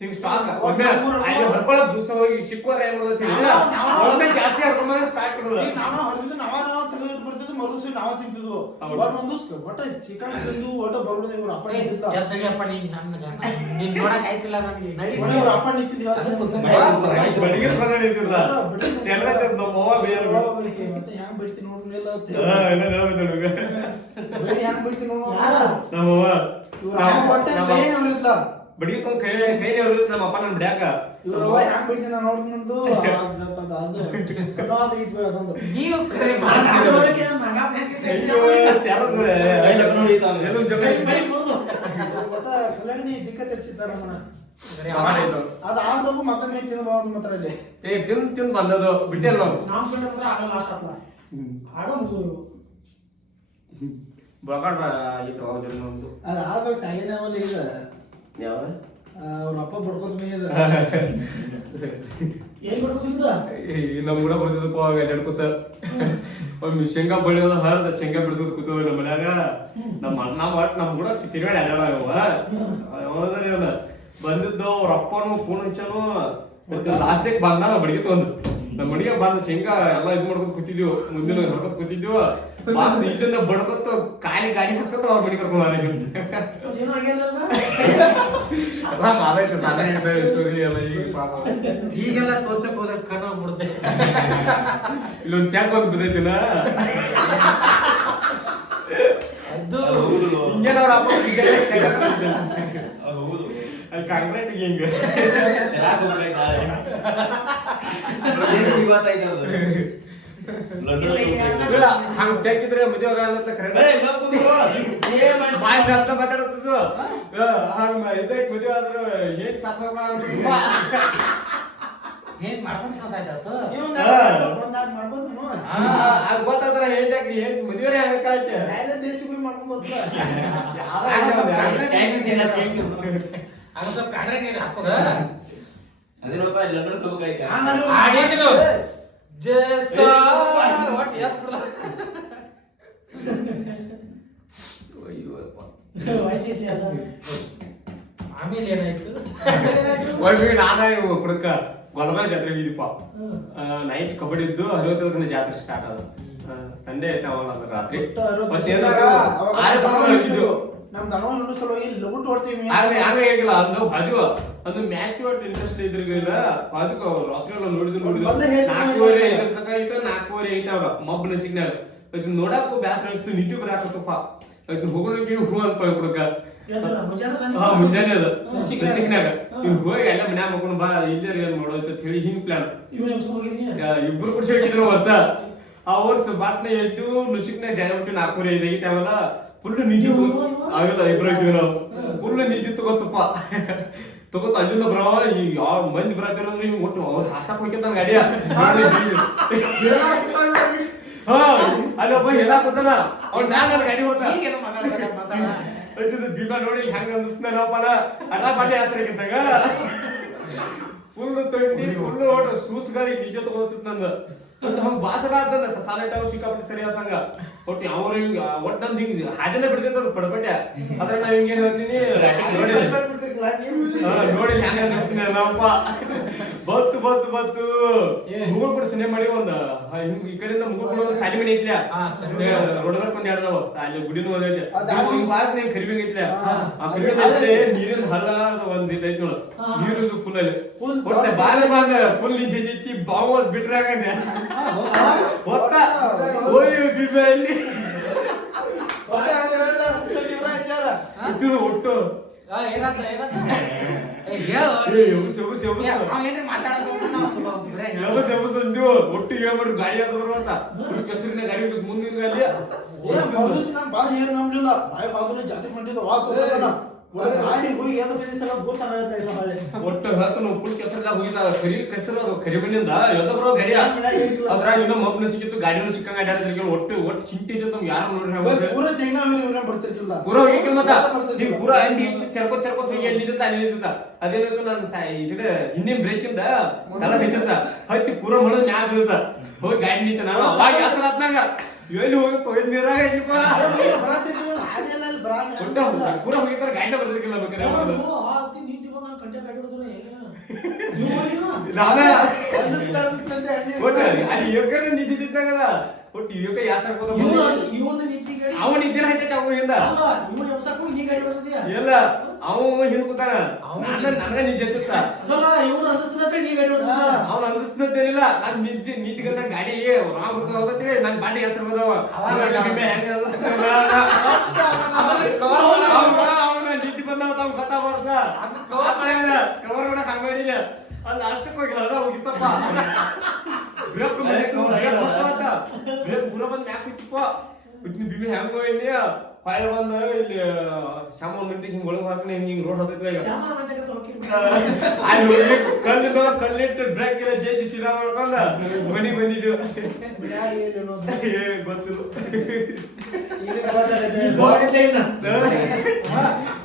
ಹಿಂಗ್ ಸ್ಟಾಕ್ ಒಮ್ಮೆ ಅಲ್ಲಿ ಹೊರ್ಕೊಳಕ್ ದಿವಸ ಹೋಗಿ ಸಿಕ್ಕುವರ ಏನ್ ಮಾಡೋದು ಒಮ್ಮೆ ಜಾಸ್ತಿ ಹಾಕೊಂಡ್ ಸ್ಟಾಕ್ ಇಡೋದು ನಾವ ಹೊರಗಿಂದ ನಾವ ತೆಗೆದು ಬಿಡ್ತಿದ್ವಿ ಮರುದಿವ್ಸ ನಾವ ತಿಂತಿದ್ವು ಹೌದು. ಒಟ್ ಒಂದ್ ದಿವ್ಸ ಒಟ್ಟ ಚಿಕನ್ ತಿಂದು ಒಟ್ಟ ಬರ್ಬಿಡ್ದ ಇವ್ರ ಅಪ್ಪ ಏ, ನಿಂತಿದ್ದ ಎದ್ದಡಿಯಪ್ಪ ನೀನ್ ನೀನ್ ನೋಡಕ್ ಆಯ್ತಿಲ್ಲ ನನಗೆ ನಡಿ. ಇವ್ರ ಅಪ್ಪ ನಿಂತಿದ್ದ ಬಡಿಗೆ ಬಂದ ನಿಂತಿಲ್ಲ ಎಲ್ಲ ನಮ್ಮ ಅವ್ವ ಬೇರೆ ಮತ್ತೆ ಹೆಂಗ್ ಬಿಡ್ತಿ ನೋಡ್ನಿಲ್ಲ ಎಲ್ಲ ಹೇಳ್ಬೇಕು ನನಗೆ. ಬೇಡಿ ಹೆಂಗ್ ಬಿಡ್ತಿ ನೋಡು ನಮ್ಮ ಅವ್ವ ಇವ್ರ ಅಪ್ಪ ಹೊಟ್ಟೆ ಕೈ ಅವ್ರಿದ್ದ ಬಡಿಗೆ ತಂದ್ ಕೈನವ್ರು ನಮ್ಮ ಅಪ್ಪ ನನ್ ಬಿಡ್ಯಾಕ ಇವ್ರ ಅವ್ವ ಹೆಂಗ್ ಬಿಡ್ತಿ ನಾ ನೋಡ್ನಂದು ಅದು ಇದ್ವಿ ಅದೊಂದು ನೀವು ಕರೆ ಮಾಡ್ತೀರೋ? ಒಟ್ಟ ಕಲ್ಯಾಣಿ ದಿಕ್ಕ ತೆಪ್ಸಿದ್ದಾರ ನಮ್ಮನ್ನ ಕರೆ ಅವ- ಅದಾದ್ಮೇಲೆ ಮತ್ತೊಮ್ಮೆ ತಿನ್ನಬಹುದು ಮಾತ್ರ ಅಲ್ಲಿ ತಿಂದ್ ಬಂದದು ಬಿಟ್ಟೇನ್ ನಾವು ನಾಮ್ ಕಂಡ್ರೆ ಆಗ ಲಾಸ್ಟ್ ಆತ್ಲ ಆಗ ಮುಗಿದು ಬಕಾಡ್ರ ಆಗಿತ್ತು ಅವಾಗ ಒಂದು ಅದಾದ್ಮೇಲೆ ಸಾಗಿನ ಆಮೇಲೆ ಈಗ ಯಾವ ಅವ್ರ ಅಪ್ಪ ಬಡ್ಕೊಂಡ್ ಮೇಯ್ದ ಏನ್ ಮಾಡ್ಕೊತಿದ್ದ ನಮ್ ಕೂಡ ಬರ್ತಿದ್ದಪ್ಪ ಅವಾಗ ನಡ್ಕೊತ ಒಮ್ಮೆ ಶೇಂಗಾ ಬೆಳೆಯೋದ ಹರದ ಶೇಂಗಾ ಬಿಡಿಸೋದ್ ಕೂತದ ನಮ್ಮ ಮನ್ಯಾಗ ನಮ್ಮ ಅಣ್ಣ ಒಟ್ ನಮ್ ಕೂಡ ತಿರ್ಗಾಡಿ ಅಡ್ಯಾಡವ ಹೌದ್ರಿ ಅವನ ಬಂದಿದ್ದು ಅವ್ರ ಅಪ್ಪನು ಫೋನ್ ಹಚ್ಚನು ಲಾಸ್ಟಿಗೆ ಬಂದ ಬಡಿಗೆ ತಗೊಂಡು ನಮ್ಮ ಮನೆಗೆ ಬಂದ ಶೇಂಗಾ ಎಲ್ಲ ಇದು ಮಾಡ್ಕೊತ ಕೂತಿದ್ವು ಮುಂದಿನ ಹೊಡ್ಕೊತ ಕೂತಿದ್ವು ಬಂದ್ ಇಲ್ಲಿಂದ ಬಡ್ಕೊತ ಖಾಲಿ ಗಾಡಿ ಹಸ್ಕೊತ ಅವ್ರ ಮನೆ ಕರ್ಕೊಂಡ್ ಏನೋ ಆಗ್ಯದಲ್ಲ ಎಲ್ಲ ಮಾದೈತೆ ಸಣ್ಣ ಇದೆ ಸ್ಟೋರಿ ಎಲ್ಲ ಈಗ ಪಾಪ ಈಗೆಲ್ಲ ತೋರ್ಸಕ್ ಹೋದ್ರೆ ಕಣ್ಣು ಬಿಡುತ್ತೆ. ಇಲ್ಲೊಂದ್ ಟ್ಯಾಂಕ್ ಒಂದು ಬಿದ್ದೈತಿನ ಅದು ಹಿಂಗೇನ ಅವ್ರ ಅಪ್ಪ ಅಲ್ಲಿ ಕಾಂಕ್ರೀಟ್ ಹಿಂಗ ಹಂಗ ತೆಕ್ಕಿದ್ರೆ ಮದುವೆ ಆಗಲ್ಲ ಕರೆಕ್ಟ್ ಮಾತಾಡತ್ತದು ಹಂಗ ಇದಕ್ಕೆ ಮದುವೆ ಆದ್ರೆ ಏನ್ ಸಾಕ ಏನ್ ಮಾಡ್ಕೊಂತ ಸಾಯ್ತಾತು. ಮಾಡ್ಬೋದು ಅದ್ ಗೊತ್ತಾದ್ರ ಹೇಳ್ದಾಕ ಏನ್ ಮದುವೆ ಆಗಕ್ಕೆ ಬೇರೆ ದೇಶಗಳು ಮಾಡ್ಕೊಂಡ್ ಬರ್ತಾರ ಆಗ ಸ್ವಲ್ಪ ಕಾಂಟ್ರಾಕ್ಟ್ ನೀರು ಹಾಕೋದ ಆಮೇಲೆ ಆಡಿದ್ರು ಜಸ ಒಟ್ಟು ಎತ್ ಬಿಡ್ದ. ವಯಸ್ಸೈತಿ ಅಲ್ಲ ಆಮೇಲೆ ಏನಾಯ್ತು? ಒಳ್ಳೆ ನಾನ ಕುಡಕ ಗೊಲಬ ಜಾತ್ರೆ ಹೋಗಿದ್ದೀಪ ನೈಟ್ ಕಬಡ್ಡಿ ಇದ್ದು 60 ಜಾತ್ರೆ ಸ್ಟಾರ್ಟ್ ಆದ ಸಂಡೇ ಐತೆ ಅವಾಗ ಅದ್ರ ರಾತ್ರಿ ನಮ್ ದನವ ನೋಡು ಸಲುವಾಗಿ ಲಗುಟ್ ಹೊಡ್ತೀವಿ ಆಗಿಲ್ಲ ಅದು ಮ್ಯಾಚ್ ಒಟ್ಟು ಇಂಟ್ರೆಸ್ಟ್ ಇದ್ರಿಗಿಲ್ಲ ಅದಕ್ಕೆ ರಾತ್ರಿ ಎಲ್ಲ ನೋಡಿದ್ರು ಮೊದ್ಲೇ ಹೇಳ್ತೀನಿ 4:30 ತನಕ ಐತ 4:30 ಐತ ಅವ್ರ ಮಬ್ಬನ ಸಿಗ್ನಾಗ ಅದನ್ನ ನೋಡಕ್ಕೂ ಬ್ಯಾಸರ ಅನಿಸ್ತು ನಿದ್ದೆ ಬರಾಕತ್ತಪ್ಪ ಅದನ್ನ ಹೋಗೋಣ ಹೂ ಅಂತ ಕೊಡಕ ಮುಂಜಾನೆ ಅದು ಸಿಗ್ನಾಗ ಇವ್ ಹೋಗಿ ಎಲ್ಲ ಮನ್ಯಾಗ ಮಕ್ಕೊಂಡು ಬಾ ಇಲ್ಲೇ ಏನ್ ಮಾಡೋದು ಅಂತ ಹೇಳಿ ಹಿಂಗ್ ಪ್ಲಾನ್ ಇಬ್ರು ಕುಡ್ಸಿ ಹಾಕಿದ್ರು ವರ್ಷ ಆ ವರ್ಷ ಬಾಟ್ನ ಎದ್ದು ನುಸಿಕ್ನಾಗ ಜಾಯ ಬಿಟ್ಟು 4:30 ಐತೆ ಆಮೇಲೆ ಫುಲ್ ನಿದ್ದೆ ಆಗಿಲ್ಲ ಇಬ್ರು ಹಾಕಿದ್ರು ನಾವು ಫುಲ್ ನಿದ್ದೆ ತಗೋತಪ್ಪ ತಗೋತ ಅಲ್ಲಿಂದ ಬರೋ ಈ ಯಾವ ಮಂದಿ ಬರತ್ತಿರೋದ್ರೆ ಹಿಂಗ್ ಒಟ್ಟು ಅವ್ರು ಹಾಸಕ್ ಹೋಗ್ಯಂತ ಗಾಡಿಯ ಹಾ ಅಲ್ಲಿ ಒಬ್ಬ ಎಲ್ಲ ಕೂತಾನ ಅವ್ನ ಮ್ಯಾಗ ಗಾಡಿ ಹೋದ ಈಗೇನೋ ಮಾತಾಡ ಭೀಮಾ ನೋಡಿ ಹೆಂಗ ಅನಿಸ್ತಾನಪ್ಪನ ಅಡ್ಡ ಪಾಟಿ ಯಾತ್ರೆಗಿದ್ದಾಗ ಫುಲ್ ತೊಂಡಿ ಫುಲ್ ಓಟ ಸೂಸ್ಗಳಿಗೆ ನಿಜ ತಗೋತಿದ್ ನಂದ ಹಂಗ ಬಾಸರ ಆತಂದ ಸಾಲೆಟ್ ಅವ್ ಸಿಕ್ಕಾಪಟ್ಟೆ ಸರಿ ಆತಂಗ ಒಟ್ಟು ಅವ್ರ ಹಿಂಗ ಒಟ್ಟು ನಂದು ಹಿಂಗ ಹಾಜನೆ ಬಿಡ್ತೈತೆ ಅದು ಪಡ್ಬಟ್ಟೆ ಅದ್ರ ನಾವ್ ಹಿಂಗೇನ್ ಹೇಳ್ತೀನಿ ನೋಡಿ ಹೆಂಗ ಅನಿಸ್ತೀನಿ ನಮ್ಮಪ್ಪ ಬತ್ತು ಮುಗುಳ್ ಕೂಡ ಸಿನಿಮಾ ಮಾಡಿ ಒಂದ ಹಿಂಗ ಈ ಕಡೆಯಿಂದ ಮುಗುಳ್ ಕೂಡ ಸಾಲಿ ಮನೆ ಐತ್ಲ ರೋಡ್ವರ್ಕ್ ಒಂದ್ ಎರಡದವ ಸಾಲಿ ಗುಡಿನೂ ಓದೈತೆ ಹಿಂಗ್ ಬಾರ್ಕ್ ನೀನ್ ಕರಿಬೇಂಗ್ ಐತ್ಲ ಆ ಕರಿಬೇಂಗ್ ನೀರಿನ ಹಳ್ಳ ಒಂದ್ ಐತೆ ನೋಡು ನೀರು ಫುಲ್ ಅಲ್ಲಿ ಒಟ್ಟೆ ಬಾಂದ ಫುಲ್ ನಿಂತಿ ಬಾವು ಅದ್ ಬಿಟ್ರಾಗಂದೆ ಒತ್ತ ಓಯ್ ಬಿಬೆಯಲ್ಲಿ ಒಟ್ಟು ಏನಾತ ಏ ಹೇಳು ಅವ ಏನ್ರಿ ಮಾತಾಡೋದು ನಾವು ಸುಲಭ ಹೋಗ್ತಿದ್ರೆ ಒಟ್ಟು ಹೇಳ್ಬಿಡ್ರಿ ಗಾಡಿ ಅದು ಬರುವಂತ ಕೆಸರಿನ ಗಾಡಿ ಮುಂದಿನ ಅಲ್ಲಿ ನಮ್ ಬಾಳ ಏನ್ ನಂಬ್ಲಿಲ್ಲ ಬಾಯಿ ಬಾಜುಲಿ ಜಾತ್ರೆ ಮಾಡಿದ್ದು ಗಾಡಿ ಹೋಗಿ ಏನು ಸಲ ಭೂತ ಒಟ್ಟು ಹತ್ತು ನಾವು ಫುಲ್ ಕೆಸರದಾಗ ಹೋಗಿದ್ದ ಕರಿ ಕೆಸರು ಅದು ಕರಿ ಮಣ್ಣಿಂದ ಎದ್ದ ಬರೋ ಗಾಡಿ ಅದ್ರಾಗ ಇನ್ನೂ ಮಬ್ಬನ ಸಿಕ್ಕಿತ್ತು ಗಾಡಿನೂ ಸಿಕ್ಕಂಗ ಅಡ್ಯಾಡಿದ್ರಿ ಒಟ್ಟು ಚಿಂತೆ ಇದ್ದು ನಮ್ಗೆ ಯಾರು ನೋಡ್ರಿ ಪೂರ ತೆಗ್ನಾವಿ ಇವ್ರೇ ಬರ್ತಿರ್ಲಿಲ್ಲ ಪೂರ ಹೋಗಿಲ್ಲ ಮತ್ತ ನೀವು ಪೂರ ಅಂಡಿ ಹೆಚ್ಚು ತೆರ್ಕೋತ್ ಹೋಗಿ ಎಲ್ಲಿ ನಿಂತ ಅಲ್ಲಿ ನಿಂತ ಅದೇನಾಯ್ತು ನಾನು ಈ ಸೈಡ್ ಹಿಂದಿನ ಬ್ರೇಕಿಂದ ಎಲ್ಲ ಹೈತದ ಹತ್ತಿ ಪೂರ ಮಳದ ಮ್ಯಾಗ ಇದ್ದ ಹೋಗಿ ಗಾಡಿ ನಿಂತ ನಾನು ಅವಾಗ ಯಾತ್ರ ಆತ್ನಾಗ ಎಲ್ಲಿ ಹೋಗಿ ತೊಯ್ದ ನೀರಾಗ ಪೂರ ಹೋಗಿತ್ತಾರ ಗಾಡಿ ಬರ್ದಿರ್ಕಿಲ್ಲ ಬೇಕಾರೆ ನೀತಿ ಬಂದ ಕಂಟೆ ಗಾಡಿ ಹೊಡೆದ್ರೆ ಅಲ್ಲಿ ಯುವಕರ ನಿಂತಿದ್ದಾಗಲ್ಲ ಒಟ್ಟು ಯುವಕ ಯಾತ್ರ ಇವನ್ನ ನೀತಿ ಗಾಡಿ ಅವನ್ ಇದ್ದೀರ ಹೈತೈತೆ ಅವ ಹಿಂದ ಇವನ್ ಎಬ್ಸಕ್ಕೂ ನೀ ಗಾಡಿ ಬರ್ತದ್ಯಾ ಇಲ್ಲ ಅವ ಹಿಂದ್ ಕೂತಾನ ನನಗ ನಿದ್ದೆ ಎತ್ತಿತ್ತ ಅದಲ್ಲ ಇವನು ಅನ್ಸುತ್ತೆ ನೀ ಗಾಡಿ ಬರ್ತದ ಅವ್ನ ಅನ್ಸುತ್ತೇನಿಲ್ಲ ನಾನ್ ನಿಂತ್ಕೊಂಡ ಗಾಡಿ ರಾವ್ ಹೋದತ್ರಿ ನನ್ ಬಾಡಿ ಹೆಸರು ಹೋದವ ಹೆಂಗ ಅವನ ನಿದ್ದೆ ಬಂದವ ತಾವ್ ಗೊತ್ತಾ ಬರ್ದ ಕವರ್ ಕೂಡ ಕಾಮಿಡಿನ ಅಲ್ಲ ಅಷ್ಟಕ್ಕೆ ಹೋಗಿ ಹಳದ ಹೋಗಿತ್ತಪ್ಪ ಬ್ರೇಕ್ ಬ್ರೇಕ್ ಪೂರ ಬಂದ್ ಮ್ಯಾಕ್ ಹೋಯ್ತಪ್ಪ ಬಿಟ್ನಿ ಬಿಮಿ ಹೆಂಗ ಇಲ್ಲಿ ಫೈಲ್ ಬಂದ ಇಲ್ಲಿ ಶ್ಯಾಮ ಮಂದಿಗೆ ಹಿಂಗ್ ಒಳಗ್ ಹಾಕ್ನೆ ಹಿಂಗ್ ರೋಡ್ ಹತ್ತೈತ್ಲ ಈಗ ಅಲ್ಲಿ ಕಲ್ಲಿಟ್ಟು ಬ್ರೇಕ್ ಎಲ್ಲ ಜೇಜಿ ಸೀದಾ ಮಾಡ್ಕೊಂಡ ಮನಿ ಬಂದಿದ್ದು ಗೊತ್ತಿಲ್ಲ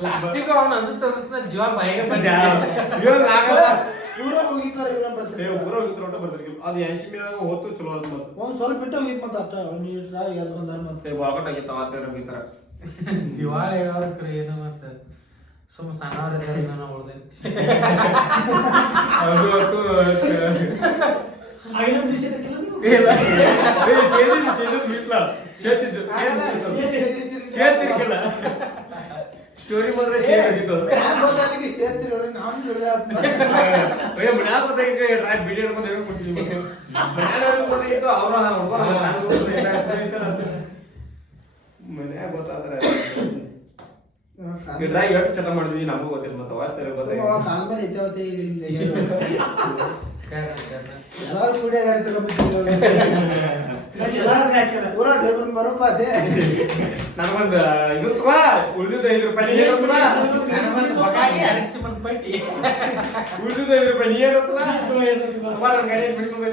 ಲಾಸ್ಟಿಗೆ ಅವ್ನು ಅನ್ಸ್ತಾ ಜೀವ ಬಾಯಿಗೆ ಪೂರ ಹೋಗಿತ್ತಾರ ಇವ್ರೇ ಬರ್ತಾರೆ ಪೂರ ಹೋಗಿದ್ರು ಒಟ್ಟ ಬರ್ತಿರ್ಕಿಲ್ಲ ಅದು 80 ಮೀಟರ್ ಹೊತ್ತು ಚಲೋ ಅದ ಮತ್ತೆ ಒಂದ್ ಸ್ವಲ್ಪ ಬಿಟ್ಟು ಹೋಗಿತ್ ಮತ್ತ ಅಷ್ಟ 1 ಮೀಟರ್ ಯಾವ್ದು ಬಂದಾರ ಮತ್ತೆ ಬಾಗಟ್ ಆಗಿತ್ತಾವ ಆತರ ಹೋಗಿತ್ತಾರ ದಿವಾಳಿ ಯಾವ್ದು ಏನು ಮತ್ತೆ ಸುಮ್ಮ ಸಣ್ಣವ್ರ ನಾನು ಉಳ್ದೆ ಅದು ಐನಮ್ ಡಿಸಿಟ್ ಹಾಕಿಲ್ಲ ಇಲ್ಲ ಸೇದಿದ್ದು ಮೀಟ್ಲ ಸೇತಿರ್ಕಿಲ್ಲ ಸ್ಟೋರಿ ಮಾತ್ರ ಶೇರ್ ಆಗಿತ್ತು ಗೋದಾಲಿಗೆ ಸೇರ್ತಿರೋರಿ ನಾನು ಬಿಡದೆ ಮನ್ಯಾಗ ಗೊತ್ತಾಗಿತ್ತು ಟ್ರಾಕ್ ಬಿಡಿ ಹಿಡ್ಕೊಂಡು ಹೇಗೆ ಕೊಟ್ಟಿದ್ವಿ ಮನ್ಯಾಗ ಗೊತ್ತಾಗಿತ್ತು ಅವ್ರ ಮನ್ಯಾಗ ಗೊತ್ತಾದ್ರೆ ಡ್ರಾಗ್ ಎಷ್ಟು ಚಟ ಮಾಡಿದ್ವಿ ನಮಗೂ ಗೊತ್ತಿಲ್ಲ ಮತ್ತೆ ಅವತ್ತೇ ಗೊತ್ತಾಗಿತ್ತು ಕಾಲ್ ಮೇಲೆ ಇದ್ದಾವತ್ತೆ ಎಲ್ಲಾರು ಕೂಡ ಗಾಡಿ ತಗೊಂಡ್ಬಿಟ್ಟಿದ್ರು ಪೂರಾ ಟೇಬಲ್ ಬರಪ್ಪ ಅದೇ ನನಗೊಂದು ಇದು ತಗೋ ಉಳಿದಿದ್ದು 5 ರೂಪಾಯಿ ನೀ ಹೇಳತ್ತವಾ ಉಳಿದಿದ್ದು 5 ರೂಪಾಯಿ ನೀ ಹೇಳತ್ತವಾ ನನ್ನ ಗಾಡಿ ಮನಿ ಮುಂದೆ